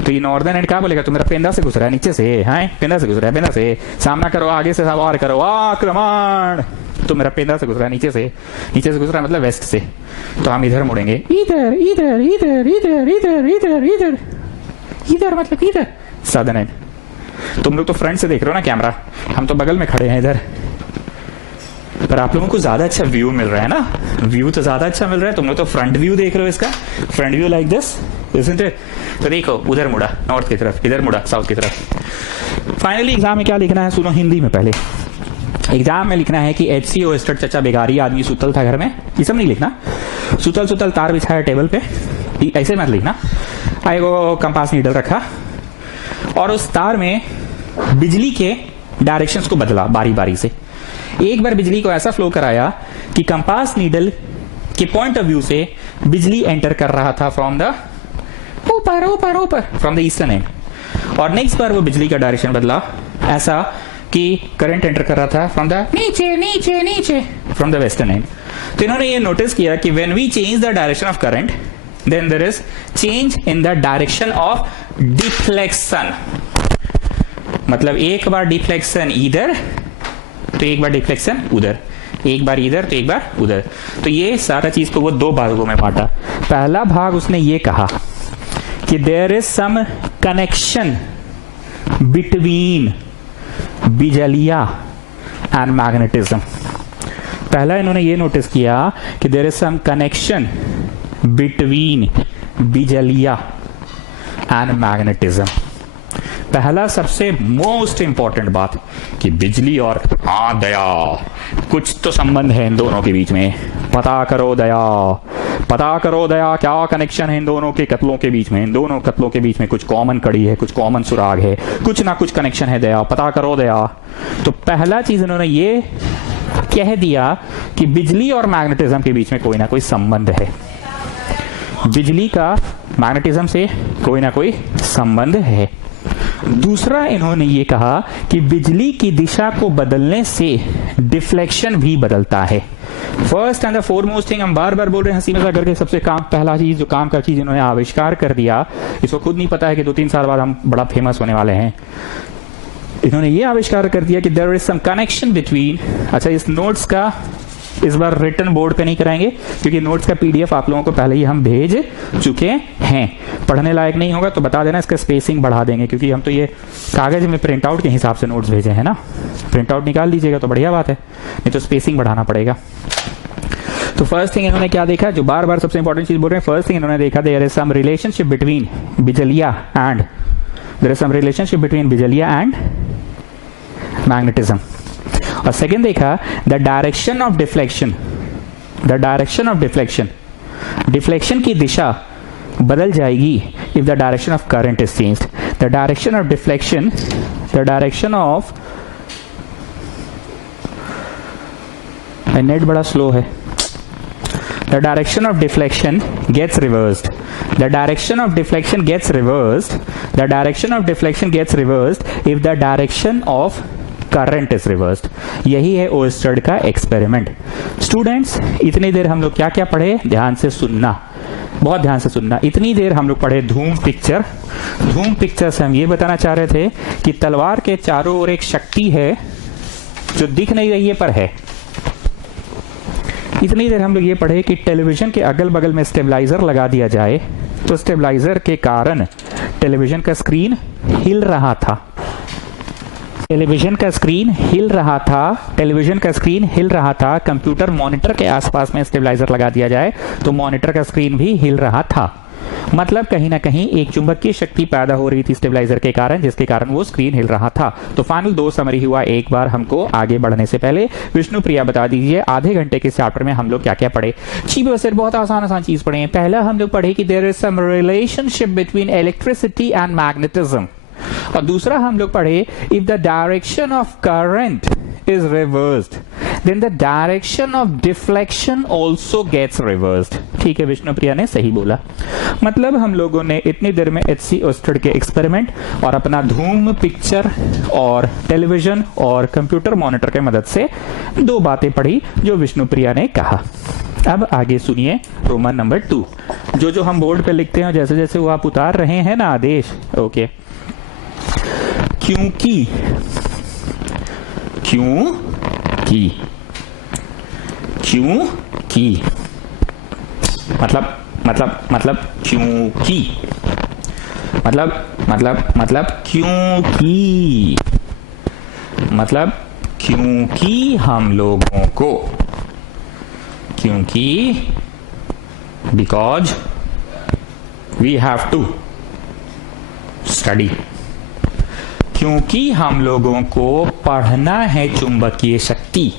तो ये नॉर्दर्न एंड क्या बोलेगा? तो मेरा पेंदा से घुस रहा है, नीचे से। हाँ पेंदा से घुस रहा है, पेंदा से। सामना करो, आगे से सवार करो, आक्रमण। तो मेरा पेंदा से घुस रहा है, नीचे से। नीचे से घुस रहा है मतलब वेस्ट से, तो हम इधर मुड़ेंगे। इधर इधर इधर इधर इधर इधर इधर इधर मतलब इधर साधन एंड। तुम लोग तो फ्रंट से देख रहे हो ना कैमरा, हम तो बगल में खड़े हैं इधर, पर आप लोगों को ज्यादा अच्छा व्यू मिल रहा है ना। व्यू तो ज्यादा अच्छा मिल रहा है, तुम लोग तो फ्रंट व्यू देख रहे हो इसका, front view like this, isn't it? तो देखो उधर मुड़ा नॉर्थ की तरफ, इधर मुड़ा साउथ की तरफ। फाइनली एग्जाम में क्या लिखना है सुनो हिंदी में। पहले एग्जाम में लिखना है कि HCO स्टड चचा बेगारी आदमी सुतल था घर में, ये सब नहीं लिखना। सुतल सुतल तार बिछाया टेबल पे, ऐसे मत लिखना। आएगो कंपास नीडल रखा और उस तार में बिजली के डायरेक्शंस को बदला बारी बारी से। एक बार बिजली को ऐसा फ्लो कराया कि कंपास नीडल के पॉइंट ऑफ व्यू से बिजली एंटर कर रहा था फ्रॉम द ऊपर ऊपर ऊपर, फ्रॉम द ईस्टर्न एंड। और नेक्स्ट बार वो बिजली का डायरेक्शन बदला ऐसा कि करंट एंटर कर रहा था फ्रॉम द नीचे नीचे नीचे, फ्रॉम द वेस्टर्न एंड। तो इन्होंने ये नोटिस किया कि when we change the direction of current, then there is change in the direction of deflection. मतलब एक बार डिफ्लेक्शन इधर तो एक बार डिफ्लेक्शन उधर, एक बार इधर तो एक बार उधर। तो ये सारा चीज को वो दो भागों में बांटा। पहला भाग उसने ये कहा कि there is some connection between बिजलिया एंड मैग्नेटिज्म। पहला इन्होंने ये नोटिस किया कि there is some connection between बिजलिया एंड मैग्नेटिज्म। पहला सबसे मोस्ट इंपॉर्टेंट बात कि बिजली और, हाँ दया, कुछ तो संबंध है इन दोनों के बीच में। पता करो दया, पता करो दया, क्या कनेक्शन है इन दोनों के कत्लों के बीच में। इन दोनों कत्लों के बीच में कुछ कॉमन कड़ी है, कुछ कॉमन सुराग है, कुछ ना कुछ कनेक्शन है दया, पता करो दया। तो पहला चीज इन्होंने ये कह दिया कि बिजली और मैग्नेटिज्म के बीच में कोई ना कोई संबंध है। बिजली का मैग्नेटिज्म से कोई ना कोई संबंध है। दूसरा इन्होंने ये कहा कि बिजली की दिशा को बदलने से डिफ्लेक्शन भी बदलता है। First and the foremost thing, हम बार बार बोल रहे हैं हंसी मजाक करके, सबसे पहला चीज जो काम का चीज इन्होंने आविष्कार कर दिया, इसको खुद नहीं पता है कि 2-3 साल बाद हम बड़ा फेमस होने वाले हैं। इन्होंने ये आविष्कार कर दिया कि there is some connection between, अच्छा इस नोट्स का इस बार रिटन बोर्ड पे नहीं कराएंगे क्योंकि नोट्स का PDF आप लोगों को पहले ही हम भेज चुके हैं। पढ़ने लायक नहीं होगा तो बता देना, इसका स्पेसिंग बढ़ा देंगे क्योंकि हम तो ये कागज में प्रिंट आउट के हिसाब से नोट्स भेजे हैं ना। प्रिंट आउट निकाल लीजिएगा तो बढ़िया बात है, नहीं तो स्पेसिंग बढ़ाना पड़ेगा। तो फर्स्ट थिंग इन्होंने क्या देखा, जो बार बार सबसे इंपॉर्टेंट चीज बोल रहे हैं, फर्स्ट थिंग इन्होंने देखा there is some relationship between बिजलिया and, there is some relationship between बिजलिया एंड मैग्नेटिज्म। और सेकेंड देखा the direction of deflection, the direction of deflection, deflection की दिशा बदल जाएगी if the direction of current is changed. The direction of deflection, the direction of, net बड़ा slow है, the direction of deflection gets reversed. The direction of deflection gets reversed. The direction of deflection gets reversed if the direction of current is reversed. यही है ओस्टर्ड का experiment. Students, इतनी देर हम लोग क्या क्या पढ़े, ध्यान से सुनना, बहुत ध्यान से सुनना। इतनी देर हम लोग पढ़े धूम पिक्चर। धूम पिक्चर से हम ये बताना चाह रहे थे कि तलवार के चारों ओर एक शक्ति है जो दिख नहीं रही है पर है। इतनी देर हम लोग ये पढ़े कि टेलीविजन के अगल बगल में स्टेबलाइजर लगा दिया जाए तो स्टेबलाइजर के कारण टेलीविजन का स्क्रीन हिल रहा था। टेलीविजन का स्क्रीन हिल रहा था। टेलीविजन का स्क्रीन हिल रहा था। कंप्यूटर मॉनिटर के आसपास में स्टेबलाइजर लगा दिया जाए तो मॉनिटर का स्क्रीन भी हिल रहा था। मतलब कहीं ना कहीं एक चुंबकीय शक्ति पैदा हो रही थी स्टेबलाइजर के कारण, जिसके कारण वो स्क्रीन हिल रहा था। तो फाइनल 2 समरी हुआ। एक बार हमको आगे बढ़ने से पहले विष्णु प्रिया बता दीजिए आधे घंटे के चैप्टर में हम लोग क्या क्या पढ़े। जी बस बहुत आसान चीज पढ़े हैं। पहला हम लोग पढ़े कि there is some relationship between electricity and magnetism, और दूसरा हम लोग पढ़े if the direction of current is reversed then the direction of deflection also gets reversed। ठीक है, विष्णु प्रिया ने सही बोला। मतलब हम लोगों ने इतनी देर में एचसी ओस्टर्ड के एक्सपेरिमेंट और अपना धूम पिक्चर और टेलीविजन और कंप्यूटर मॉनिटर के मदद से 2 बातें पढ़ी जो विष्णु प्रिया ने कहा। अब आगे सुनिए रोमन नंबर 2। जो हम बोर्ड पे लिखते हैं जैसे जैसे वो आप उतार रहे हैं ना आदेश, ओके। क्योंकि क्योंकि हम लोगों को, because we have to study, क्योंकि हम लोगों को पढ़ना है चुंबकीय शक्ति,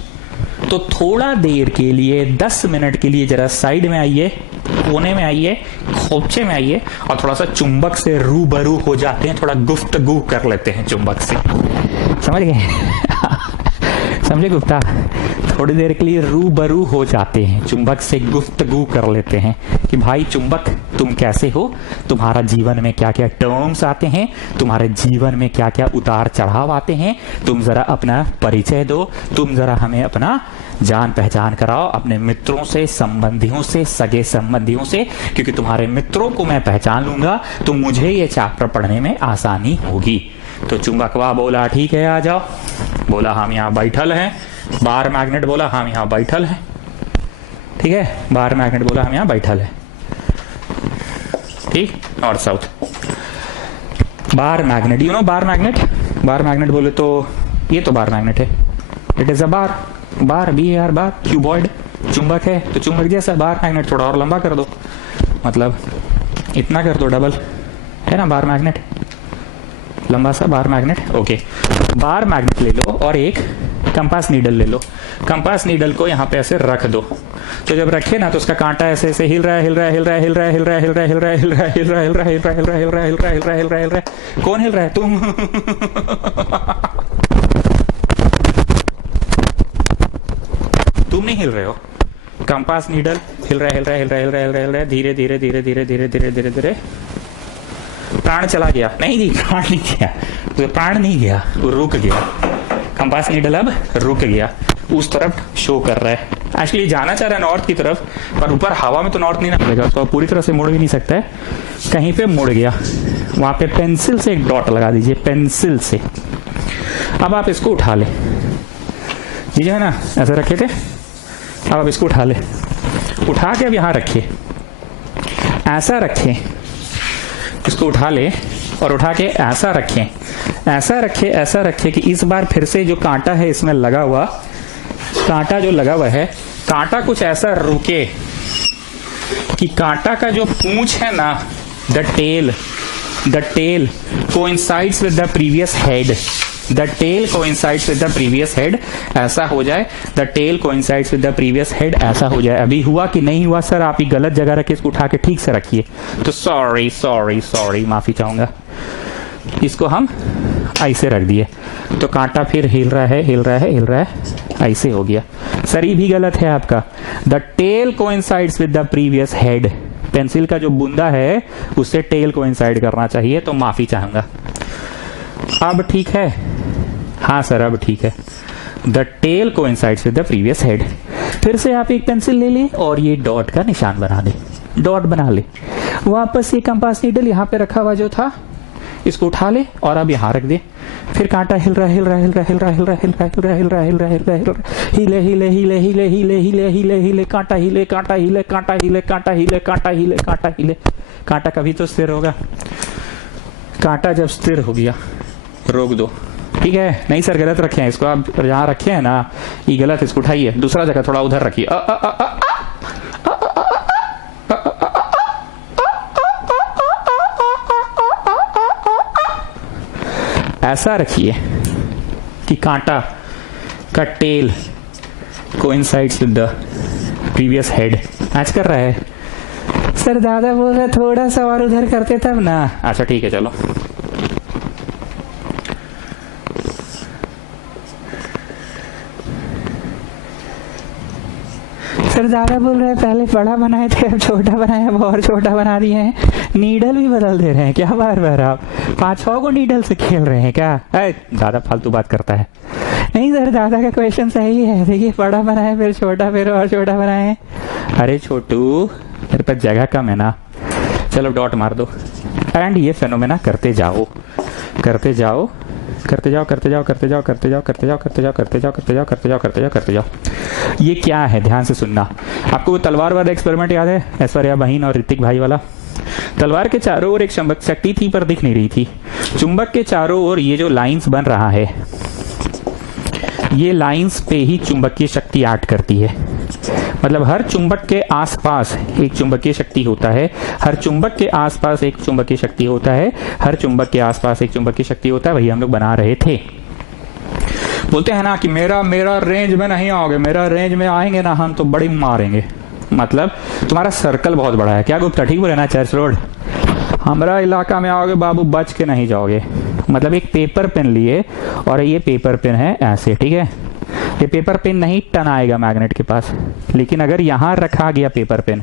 तो थोड़ा देर के लिए 10 मिनट के लिए जरा साइड में आइए, कोने में आइए, खोपचे में आइए और थोड़ा सा चुंबक से रूबरू हो जाते हैं, थोड़ा गुफ्तगू कर लेते हैं चुंबक से। समझ गए? समझे गुप्ता? थोड़ी देर के लिए रूबरू हो जाते हैं, चुंबक से गुफ्तगू कर लेते हैं कि भाई चुंबक तुम कैसे हो, तुम्हारा जीवन में क्या क्या टर्म्स आते हैं, तुम्हारे जीवन में क्या क्या उतार चढ़ाव आते हैं, तुम जरा अपना परिचय दो, तुम जरा हमें अपना जान पहचान कराओ अपने मित्रों से, संबंधियों से, सगे संबंधियों से, क्योंकि तुम्हारे मित्रों को मैं पहचान लूंगा तो मुझे ये चैप्टर पढ़ने में आसानी होगी। तो चुंबकवा बोला ठीक है आ जाओ, बोला हम यहाँ बैठल हैं। बार मैग्नेट बोला हम यहाँ बैठल हैं। ठीक है, बार मैग्नेट बोला हम यहाँ बैठल हैं। ठीक, north south bar magnet, you know bar magnet. Bar magnet बोले तो ये तो बार मैग्नेट है, it is a bar, BAR bar, cuboid चुंबक है, तो चुंबक जैसा बार मैग्नेट थोड़ा और लंबा कर दो, मतलब इतना कर दो, डबल है ना बार मैग्नेट, लंबा सा bar magnet. Okay, bar magnet ले लो और एक कंपास नीडल ले लो। कंपास नीडल को यहाँ पे ऐसे रख दो, तो जब रखे ना तो उसका कांटा ऐसे ऐसे हिल रहा है, हिल रहा है, हिल रहा है, हिल रहा है, हिल रहा है, हिल रहा है, हिल रहा है, हिल रहा है, हिल रहा है, हिल रहा है, हिल रहा है, हिल रहा है, हिल रहा है, हिल रहा है, हिल रहा है, हिल रहा है, हिल रहा है। कौन हिल रहा है? तुम। तुम नहीं हिल रहे हो, कंपास नीडल हिल रहा है, हिल रहा है, हिल रहा है, हिल रहा है, हिल रहा है, हिल रहा है, धीरे धीरे धीरे धीरे धीरे धीरे धीरे धीरे। प्राण चला गया? नहीं जी, प्राण नहीं गया, तो प्राण नहीं गया, वो रुक गया। कंपास नीडल अब रुक गया, उस तरफ शो कर रहा है। एक्चुअली जाना चाह रहा है नॉर्थ की तरफ, पर ऊपर हवा में तो नॉर्थ नहीं ना मिलेगा, उसको पूरी तरह से मुड़ भी नहीं सकता है, कहीं पे मुड़ गया। वहां पे पेंसिल से एक डॉट लगा दीजिए, पेंसिल से। अब आप इसको उठा ले, जी है ना, ऐसे रखे थे, अब आप इसको उठा ले, उठा के अब यहां रखिए, ऐसा रखें, इसको उठा ले और उठा के ऐसा रखें, ऐसा रखे, ऐसा रखे कि इस बार फिर से जो कांटा है इसमें लगा हुआ, कांटा जो लगा हुआ है, कांटा कुछ ऐसा रुके कि कांटा का जो पूंछ है ना, the tail coincides with the previous head, the tail coincides with the previous head, ऐसा हो जाए, the tail coincides with the previous head, ऐसा हो जाए। अभी हुआ कि नहीं हुआ सर? आप ही गलत जगह रखे, इसको उठा के ठीक से रखिए। तो सॉरी, माफी चाहूंगा। इसको हम ऐसे रख दिए तो कांटा फिर हिल रहा है हिल रहा है हिल रहा है, ऐसे हो गया। सर ये भी गलत है आपका। The tail coincides with the previous head, pencil का जो बुंदा है उससे टेल कोइंसाइड करना चाहिए, तो माफी चाहूंगा। अब ठीक है? हाँ सर अब ठीक है। The tail coincides with the previous head. फिर से आप एक पेंसिल ले लें और ये डॉट का निशान बना दे, डॉट बना ले। वापस ये कंपास नीडल यहाँ पे रखा हुआ जो था इसको उठा ले और अब यहाँ रख दे। फिर कांटा हिल रहा हिल रहा हिल रहा हिल रहा हिल रहा हिल रहा हिल रहा हिल रहा हिल रहा हिल रहा हिल रहा हिले हिले हिले हिले हिले हिले हिले हिले कांटा हिले कांटा हिले कांटा हिले कांटा हिले कांटा हिले कांटा हिले। कांटा कभी तो स्थिर होगा। कांटा जब स्थिर हो गया रोक दो, ठीक है? नहीं सर गलत रखे हैं इसको, आप जहाँ रखे हैं ना ये गलत, इसको उठाइए दूसरा जगह थोड़ा उधर रखिए। ऐसा रखिए कि कांटा का tail coincides with the previous head. Match कर रहा है? सर दादा बोल रहे थोड़ा सा और उधर करते तब ना। अच्छा ठीक है चलो। सर दादा बोल रहे पहले बड़ा बनाए थे अब छोटा बनाया, अब और छोटा बना दिए हैं, नीडल भी बदल दे रहे हैं क्या? बार बार आप 5-6 को नीडल से खेल रहे हैं क्या? दादा फालतू बात करता है। नहीं सर दादा का क्वेश्चन सही है, देखिए बड़ा बनाए फिर छोटा फिर और छोटा बनाए। अरे छोटू मेरे पास जगह कम है ना, चलो डॉट मार दो एंड ये फेनोमेना करते जाओ करते जाओ करते जाओ करते जाओ करते जाओ करते जाओ करते जाओ करते जाओ करते जाओ करते जाओ करते जाओ करते जाओ करते जाओ। ये क्या है ध्यान से सुनना। आपको वो तलवार वाला एक्सपेरिमेंट याद है, ऐश्वर्या बहन और ऋतिक भाई वाला? तलवार के चारों ओर एक चुंबक शक्ति थी पर दिख नहीं रही थी। चुंबक के चारों ओर ये जो लाइंस बन रहा है ये लाइंस पे ही चुंबकीय शक्ति ऐड करती है। मतलब हर चुंबक के आसपास एक चुंबकीय शक्ति होता है, हर चुंबक के आसपास एक चुंबकीय शक्ति होता है, हर चुंबक के आसपास एक चुंबकीय शक्ति होता है। वही हम लोग बना रहे थे। बोलते हैं ना कि मेरा रेंज में नहीं आओगे, मेरा रेंज में आएंगे ना हम तो बड़ी मारेंगे। मतलब तुम्हारा सर्कल बहुत बड़ा है क्या गुप्ता? ठीक बोले ना चर्च रोड? हमारा इलाका में आओगे बाबू बच के नहीं जाओगे। मतलब एक पेपर पेन लिए और ये पेपर पेन है ऐसे, ठीक है? ये पेपर पेन नहीं टनाएगा मैग्नेट के पास, लेकिन अगर यहां रखा गया पेपर पेन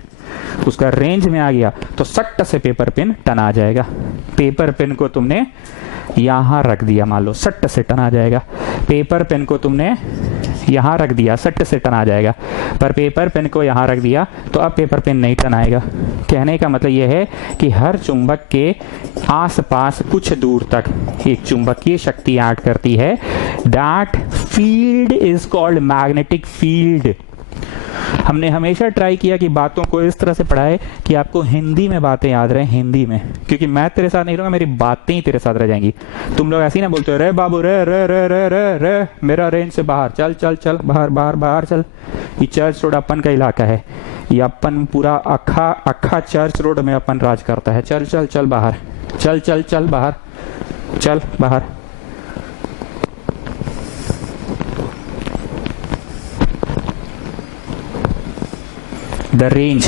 उसका रेंज में आ गया तो सट्ट से पेपर पेन टना जाएगा। पेपर पेन को तुमने यहां रख दिया, मान लो सट्ट से टना जाएगा। पेपर पेन को तुमने यहां रख दिया, सट्ट से टना जाएगा। पर पेपर पेन को यहां रख दिया तो अब पेपर पेन नहीं टनाएगा। कहने का मतलब यह है कि हर चुंबक के आसपास कुछ दूर तक एक चुंबकीय शक्ति ऐड करती है। That field is called magnetic field. हमने हमेशा ट्राई किया कि बातों को इस तरह से पढ़ाए कि आपको हिंदी में बातें याद रहे, हिंदी में, क्योंकि मैं तेरे साथ नहीं रहूंगा, मेरी बातें ही तेरे साथ रह जाएंगी। तुम लोग ऐसे ही ना बोलते हो रे बाबू रे रे रे रे रे रे, मेरा रेंज से बाहर चल चल चल, बाहर बाहर बाहर चल। ये चर्च रोड अपन का इलाका है, ये अपन पूरा अखा चर्च रोड में अपन राज करता है। चल चल चल बाहर, चल चल चल बाहर, चल बाहर। The range,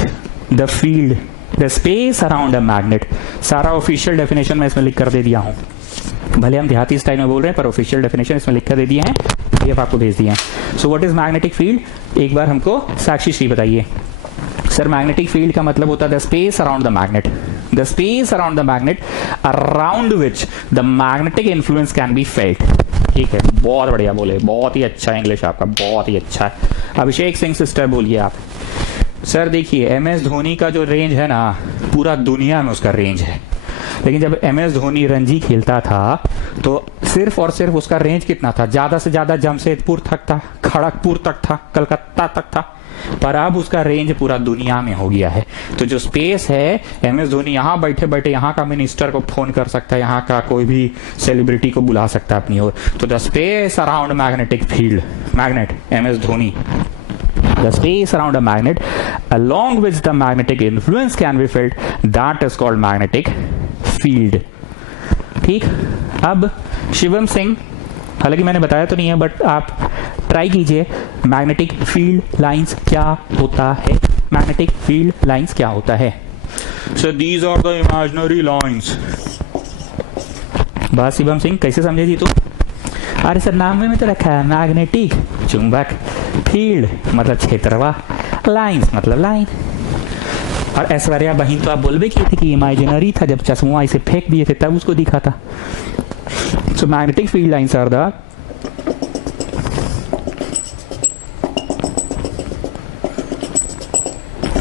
the field, the space around a magnet। सारा ऑफिशियल डेफिनेशन मैं इसमें लिख कर दे दिया हूं। भले हम देहाती स्टाइल में बोल रहे हैं पर ऑफिशियल डेफिनेशन इसमें लिख कर दे दिए हैं, ये आपको भेज दिए हैं। So what is magnetic field? एक बार हमको साक्षी श्री बताइए। सर मैग्नेटिक फील्ड का मतलब होता है the space around the magnet, the space around the magnet around which the magnetic influence can be felt. ठीक है, बहुत बढ़िया बोले, बहुत ही अच्छा इंग्लिश आपका, बहुत ही अच्छा है। अभिषेक सिंह सिस्टर बोलिए आप। सर देखिए MS धोनी का जो रेंज है ना पूरा दुनिया में उसका रेंज है, लेकिन जब MS धोनी रणजी खेलता था तो सिर्फ और सिर्फ उसका रेंज कितना था? ज्यादा से ज्यादा जमशेदपुर तक था, खड़गपुर तक था, कलकत्ता तक था। पर अब उसका रेंज पूरा दुनिया में हो गया है। तो जो स्पेस है, MS धोनी यहाँ बैठे बैठे यहाँ का मिनिस्टर को फोन कर सकता है, यहाँ का कोई भी सेलिब्रिटी को बुला सकता है अपनी ओर। तो the space around magnetic field, magnet MS Dhoni, the space around a magnet along which the magnetic influence can be felt, that is called magnetic field। ठीक, अब शिवम सिंह, हालांकि मैंने बताया तो नहीं है बट आप ट्राई कीजिए। मैग्नेटिक फील्ड लाइंस क्या होता है? मैग्नेटिक फील्ड लाइंस क्या होता है? So these are the imaginary lines बस शिवम सिंह कैसे समझे जी तू? अरे सर नाम में तो रखा है मैग्नेटिक चुंबक, फील्ड मतलब क्षेत्रवा, लाइंस मतलब लाइन। और ऐश्वर्या बहन तो आप बोलबे किए थे कि इमेजिनरी था, जब चश्मा इसे फेंक दिए थे तब उसको दिखा था। So magnetic field lines are the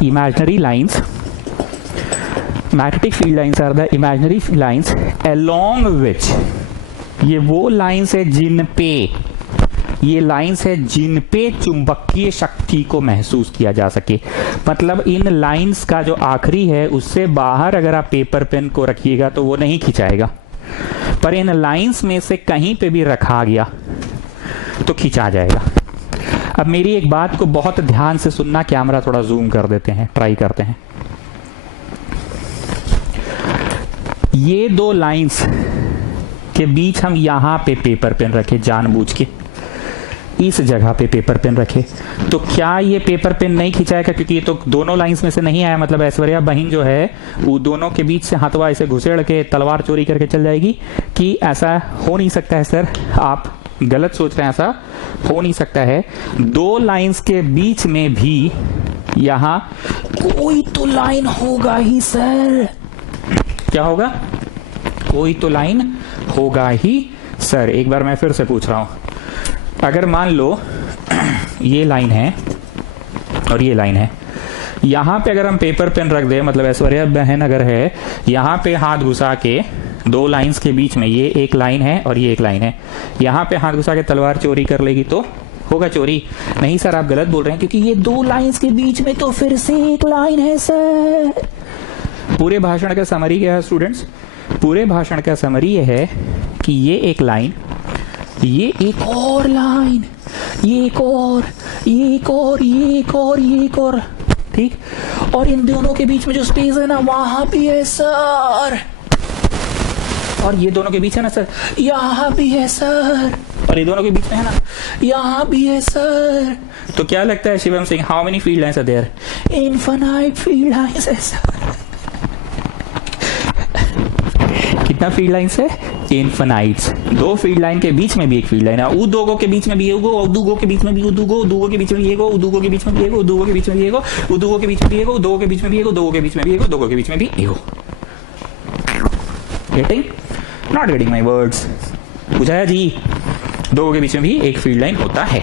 imaginary lines. Magnetic field lines are the imaginary lines along which, ये वो लाइंस है जिन पे, ये लाइंस है जिन पे चुंबकीय शक्ति को महसूस किया जा सके। मतलब इन लाइंस का जो आखिरी है उससे बाहर अगर आप पेपर पेन को रखिएगा तो वो नहीं खिंचाएगा, पर इन लाइंस में से कहीं पे भी रखा गया तो खिंचा जाएगा। अब मेरी एक बात को बहुत ध्यान से सुनना, कैमरा थोड़ा जूम कर देते हैं, ट्राई करते हैं। ये दो लाइंस के बीच हम यहां पे पेपर पेन रखे, जानबूझ के इस जगह पे पेपर पेन रखे, तो क्या ये पेपर पेन नहीं खिंचाएगा? क्योंकि ये तो दोनों लाइंस में से नहीं आया, मतलब ऐश्वर्या बहन जो है वो दोनों के बीच से हाथवा ऐसे घुसेड़ के तलवार चोरी करके चल जाएगी कि ऐसा हो नहीं सकता है सर, आप गलत सोच रहे हैं, ऐसा हो नहीं सकता है। दो लाइंस के बीच में भी यहां कोई तो लाइन होगा ही सर। क्या होगा? कोई तो लाइन होगा ही सर। एक बार मैं फिर से पूछ रहा हूं, अगर मान लो ये लाइन है और ये लाइन है, यहां पे अगर हम पेपर पेन रख दे, मतलब ऐश्वर्या बहन अगर है यहां पे हाथ घुसा के दो लाइंस के बीच में, ये एक लाइन है और ये एक लाइन है, यहां पे हाथ घुसा के तलवार चोरी कर लेगी तो होगा चोरी? नहीं सर, आप गलत बोल रहे हैं, क्योंकि ये दो लाइंस के बीच में तो फिर से एक लाइन है सर। पूरे भाषण का समरी क्या है स्टूडेंट्स? पूरे भाषण का समरी यह है कि ये एक लाइन, ये एक और लाइन, ये एक और, ये एक और, ये एक और, ये एक और, ठीक, और इन दोनों के बीच में जो स्पेस है ना वहां भी है सर, और ये दोनों के बीच है ना सर, यहां भी है सर, और ये दोनों के बीच में है ना यहां भी है सर। तो क्या लगता है Shivam Singh, how many field lines are there? Infinite field lines है सर। कितना फील्ड लाइंस है? इनफाइनाइट्स। दो फील्ड लाइन के बीच में भी एक फील्ड लाइन है, उ दोगो के बीच में भी एगो, उदुगो के बीच में भी उदुगो, उदुगो के बीच में भी एगो, उदुगो के बीच में भी एगो, उदुगो के बीच में भी एगो, उदुगो के बीच में भी एगो, उदुगो के बीच में भी एगो, दोगो के बीच में भी एगो, दोगो के बीच में भी एगो। Getting? Not getting my words? बुझाया जी? दोगो के बीच में भी एक फील्ड लाइन होता है।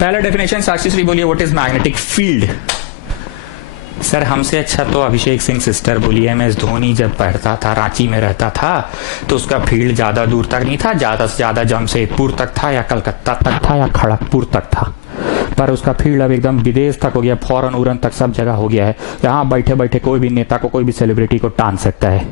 पहला डेफिनेशन साक्षी श्री बोलिए, what is magnetic field? Sir हमसे अच्छा तो अभिषेक सिंह सिस्टर बोली है। MS धोनी जब पढ़ता था, रांची में रहता था, तो उसका फील्ड ज्यादा दूर तक नहीं था, ज्यादा से ज्यादा जमशेदपुर तक था या कलकत्ता तक था या खड़गपुर तक था, पर उसका फील्ड अब एकदम विदेश तक हो गया, फॉरेन उरन तक सब जगह हो गया है। यहाँ बैठे बैठे कोई भी नेता को, कोई भी सेलिब्रिटी को टान सकता है।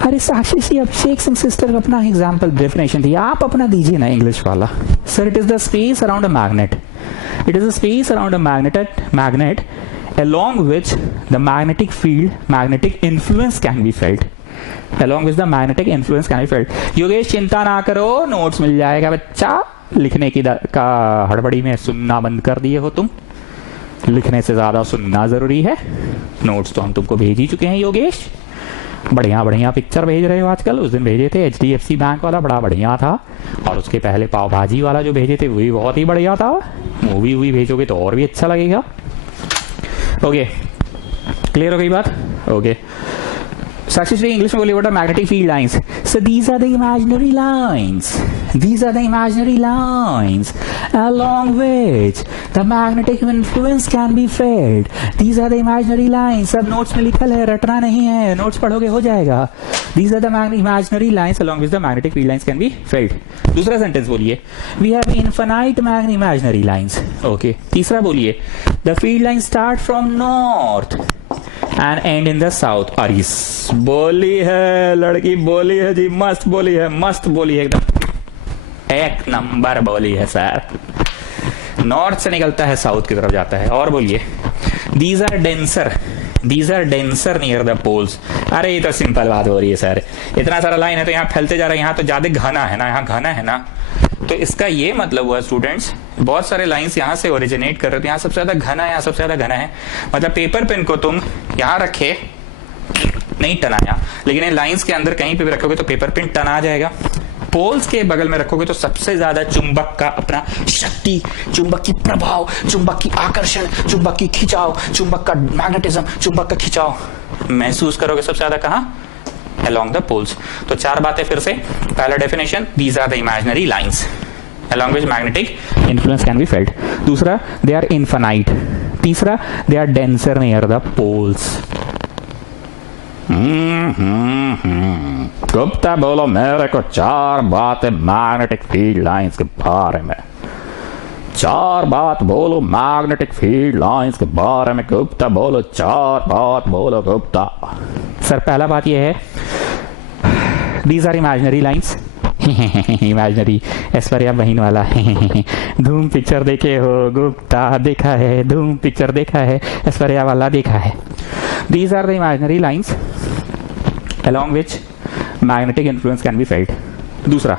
अरे साक्षी सी, अभिषेक सिंह सिस्टर अपना एग्जाम्पल डेफिनेशन थी, आप अपना दीजिए ना इंग्लिश वाला। Sir it is the space around a magnet, it is a space around a magnet along which the magnetic field, magnetic influence can be felt, along which the magnetic influence can be felt। Yogesh चिंता ना करो, notes मिल जाएगा बच्चा। लिखने की का हड़बड़ी में सुनना बंद कर दिए हो तुम, लिखने से ज्यादा सुनना जरूरी है। नोट्स तो हम तुमको भेज ही चुके हैं योगेश, बढ़िया बढ़िया पिक्चर भेज रहे हो आजकल। उस दिन भेजे थे HDFC बैंक वाला, बड़ा बढ़िया था, और उसके पहले पाव भाजी वाला जो भेजे थे वो भी बहुत ही बढ़िया था। मूवी भेजोगे तो और भी अच्छा लगेगा। ओके, क्लियर हो गई बात? ओके, साक्षी श्री इंग्लिश में बोलिए, what are magnetic field lines? So these are the imaginary lines, these are the imaginary lines along which the magnetic influence can be felt। these are the imaginary lines। सब notes में लिखल है, रटना नहीं है, notes पढ़ोगे हो जाएगा। these are the imaginary lines along which the magnetic field lines can be felt। दूसरा सेंटेंस बोलिए, we have infinite imaginary lines। Okay, तीसरा बोलिए, the field lines start from north and end in the south। अरे बोली है लड़की, बोली है जी, मस्त बोली है, मस्त बोली है, एकदम एक नंबर बोली है सर। नॉर्थ से निकलता है साउथ की तरफ जाता है। और बोलिए, these are denser near the poles. अरे ये तो सिंपल बात हो रही है सर, इतना सारा लाइन है तो यहाँ फैलते जा रहा है, यहाँ तो ज्यादा घना है ना, यहाँ घना है ना, तो इसका ये मतलब हुआ स्टूडेंट्स, बहुत सारे लाइंस यहाँ से ओरिजिनेट कर रहे थे, यहाँ सबसे ज्यादा घना है, यहाँ सबसे ज्यादा घना है। मतलब पेपर पेन को तुम यहाँ रखे नहीं टनाया, लेकिन इन लाइंस के अंदर कहीं पे भी रखोगे तो पेपर पिन टना जाएगा। पोल्स के बगल में रखोगे तो सबसे ज्यादा चुंबक का अपना शक्ति, चुंबक की प्रभाव, चुंबक की आकर्षण, चुंबक की खिंचाव, चुंबक का मैग्नेटिज्म, चुंबक का खिंचाव महसूस करोगे सबसे ज्यादा कहां? along the poles। तो 4 बातें फिर से। पहला definition, these are the imaginary lines along which magnetic influence can be felt। दूसरा, they are infinite। तीसरा, they are denser near the poles। Gupta बोलो मेरे को 4 बातें मैग्नेटिक फील्ड लाइंस के बारे में। 4 बात बोलो मैग्नेटिक फील्ड लाइंस के बारे में। गुप्ता बोलो 4 बात बोलो गुप्ता। सर पहला बात यह है, these are imaginary lines. Imaginary Aishwarya बहन वाला। धूम पिक्चर देखे हो गुप्ता? देखा है। धूम पिक्चर देखा है, ऐश्वर्या वाला देखा है। These are the imaginary lines along which magnetic influence can be felt। दूसरा,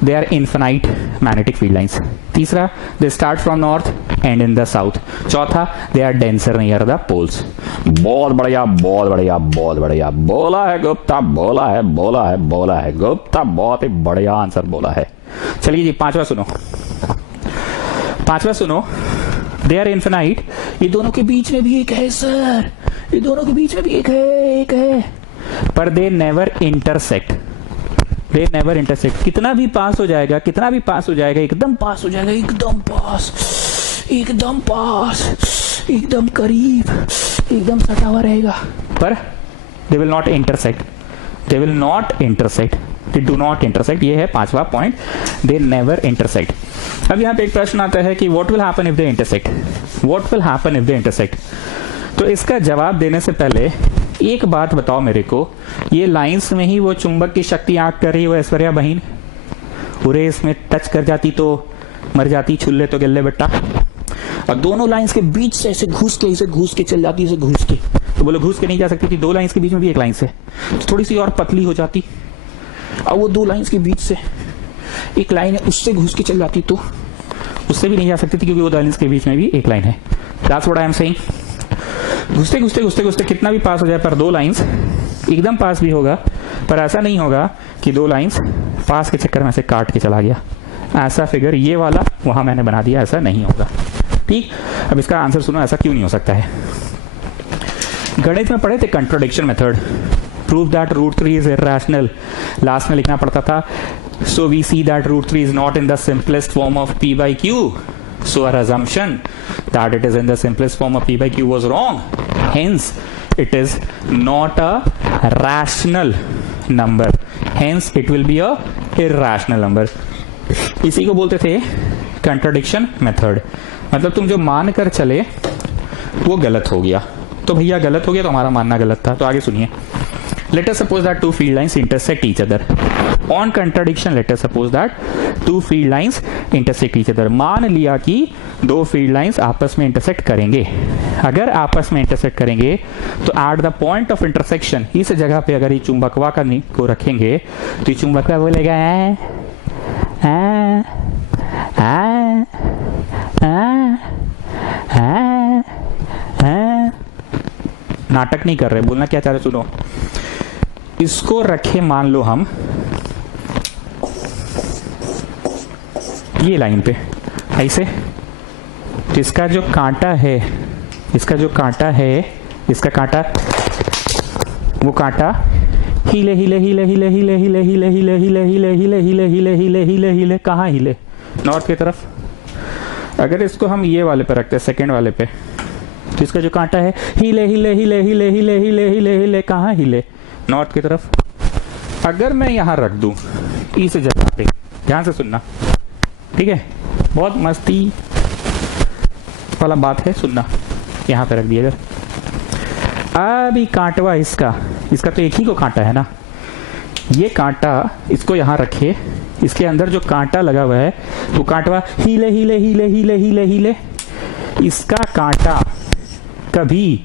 they are infinite magnetic field lines। तीसरा, they start from north and in the south। चौथा, they are denser near the poles। बहुत बढ़िया, बहुत बढ़िया, बहुत बढ़िया बोला है गुप्ता, बोला है, बोला है, बोला है गुप्ता, बहुत ही बढ़िया आंसर बोला है। चलिए जी पांचवा सुनो, पांचवा सुनो। they are infinite, ये दोनों के बीच में भी एक है सर, ये दोनों के बीच में भी एक है, पर they never intersect. They never intersect. कितना भी पास हो जाएगा, कितना भी पास हो जाएगा, एकदम पास हो जाएगा, एकदम पास, एकदम पास, एकदम करीब, एकदम सटा हुआ रहेगा, पर they will not intersect. They will not intersect, they do not intersect. ये है पांचवा पॉइंट, दे नेवर इंटरसेक्ट। अब यहाँ पे एक प्रश्न आता है कि what will happen if they intersect? What will happen if they intersect? तो इसका जवाब देने से पहले एक बात बताओ मेरे को, ये लाइंस में ही वो चुंबक की शक्ति आग कर रही है वो ऐश्वर्या बहन? पूरे इसमें टच कर जाती तो मर जाती, छुल्ले तो गिल्ले बेटा। और दोनों लाइंस के बीच से ऐसे घुस के चल जाती, ऐसे घुस के। तो बोलो घुस के नहीं जा सकती थी, 2 लाइंस के बीच में भी एक लाइन से तो थोड़ी सी और पतली हो जाती, और वो 2 लाइंस के बीच से एक लाइन है, उससे घुस के चल जाती तो उससे भी नहीं जा सकती थी, क्योंकि वो 2 लाइंस के बीच में भी एक लाइन है। That's what I am saying. घुसते कितना भी पास हो जाए, पर 2 लाइंस एकदम पास भी होगा, पर ऐसा नहीं होगा कि 2 लाइंस पास के चक्कर में से काट के चला गया। ऐसा फिगर ये वाला वहां मैंने बना दिया, ऐसा नहीं होगा। ठीक, अब इसका आंसर सुनो, ऐसा क्यों नहीं हो सकता है। गणित में पढ़े थे contradiction method. Prove that √3 is irrational. Last में लिखना पड़ता था, so we see that √3 is not in the simplest form of p/q। So our assumption that it is in the simplest form of p/q was wrong. Hence, it is not a rational number. Hence, it will be a irrational number. इसी को बोलते थे contradiction method। मतलब तुम जो मान कर चले वो गलत हो गया, तो भैया गलत हो गया तो हमारा मानना गलत था। तो आगे सुनिए। Let us suppose that 2 field lines intersect each other. On contradiction, let us suppose that 2 field lines intersect each other. मान लिया कि 2 field lines आपस में intersect करेंगे। अगर आपस में intersect करेंगे तो at the point of intersection, इस जगह पे अगर ये चुंबकवा को रखेंगे तो ये चुंबकवा बोलेगा नाटक नहीं कर रहे, बोलना क्या चाह रहे सुनो। इसको रखे मान लो हम ये लाइन पे ऐसे, तो इसका जो कांटा है, इसका जो कांटा है, इसका कांटा, वो कांटा हिले हिले हिले हिले हिले हिले हिले हिले हिले हिले हिले हिले हिले हिले हिले हिले कहाँ हिले? नॉर्थ की तरफ। अगर इसको हम ये वाले पे रखते हैं, सेकंड वाले पे, तो इसका जो कांटा है हिले हिले हिले हिले हिले हिले हिले हिले कहाँ हिले? नॉर्थ की तरफ। अगर मैं यहां रख दूं इस जगह पे, ध्यान से सुनना, ठीक है, बहुत मस्ती वाला बात है, सुनना। यहां पे रख दिया अगर, अभी कांटवा इसका तो एक ही को कांटा है ना, ये कांटा इसको यहां रखे, इसके अंदर जो कांटा लगा हुआ है वो कांटवा हिले हिले हिले हिले हिले हिले, इसका कांटा कभी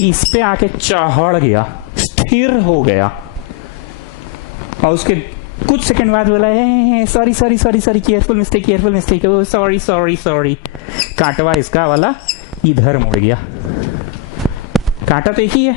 इस पे आके चढ़ गया, स्थिर हो गया, और उसके कुछ सेकंड बाद बोला है sorry sorry sorry sorry, careful mistake, sorry sorry sorry. कांटवा इसका वाला इधर मुड़ गया। कांटा तो एक ही है,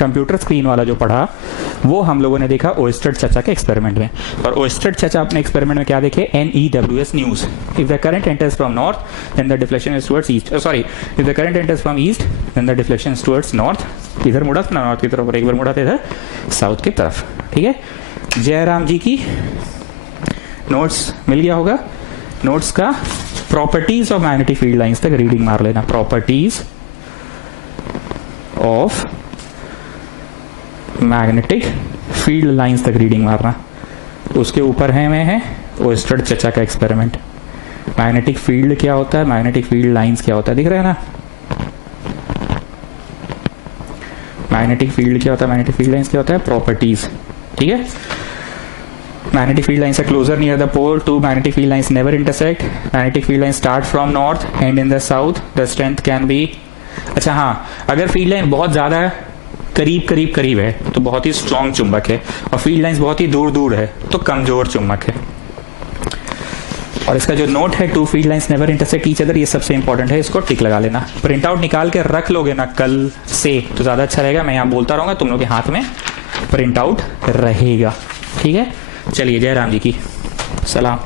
कंप्यूटर स्क्रीन वाला जो पढ़ा वो हम लोगों ने देखा ओस्टेड चचा के एक्सपेरिमेंट में। और ओस्टेड चचा अपने एक्सपेरिमेंट में क्या देखे, NEWS news, if the current enters from north then the deflection is towards east, sorry if the current enters from east then the deflection is towards north, इधर मुड़ा था नॉर्थ की तरफ और एक बार मुड़ा था इधर साउथ की तरफ। ठीक है, जयराम जी की नोट्स मिल गया होगा, नोट्स का properties of magnetic field lines तक रीडिंग मार लेना, properties of magnetic field lines तक रीडिंग मारना। उसके ऊपर है ओस्टेड चचा का एक्सपेरिमेंट। मैग्नेटिक फील्ड क्या होता है, मैग्नेटिक फील्ड लाइंस क्या होता है, दिख रहा है ना, मैग्नेटिक फील्ड क्या होता है, मैग्नेटिक फील्ड लाइंस क्या होता है, प्रॉपर्टीज। ठीक है, magnetic field lines are closer near the pole, two magnetic field lines never intersect, magnetic field lines start from north and in the south the strength can be, अच्छा हाँ, अगर field line बहुत ज्यादा करीब है तो बहुत ही स्ट्रॉन्ग चुंबक है, और फील्ड लाइंस बहुत ही दूर है तो कमजोर चुंबक है। और इसका जो नोट है, two field lines never intersect each other, ये सबसे इंपॉर्टेंट है, इसको टिक लगा लेना। प्रिंट आउट निकाल के रख लोगे ना कल से तो ज्यादा अच्छा रहेगा, मैं यहाँ बोलता रहूंगा, तुम लोग के हाथ में प्रिंट आउट रहेगा। ठीक है, चलिए जय राम जी की सलाम।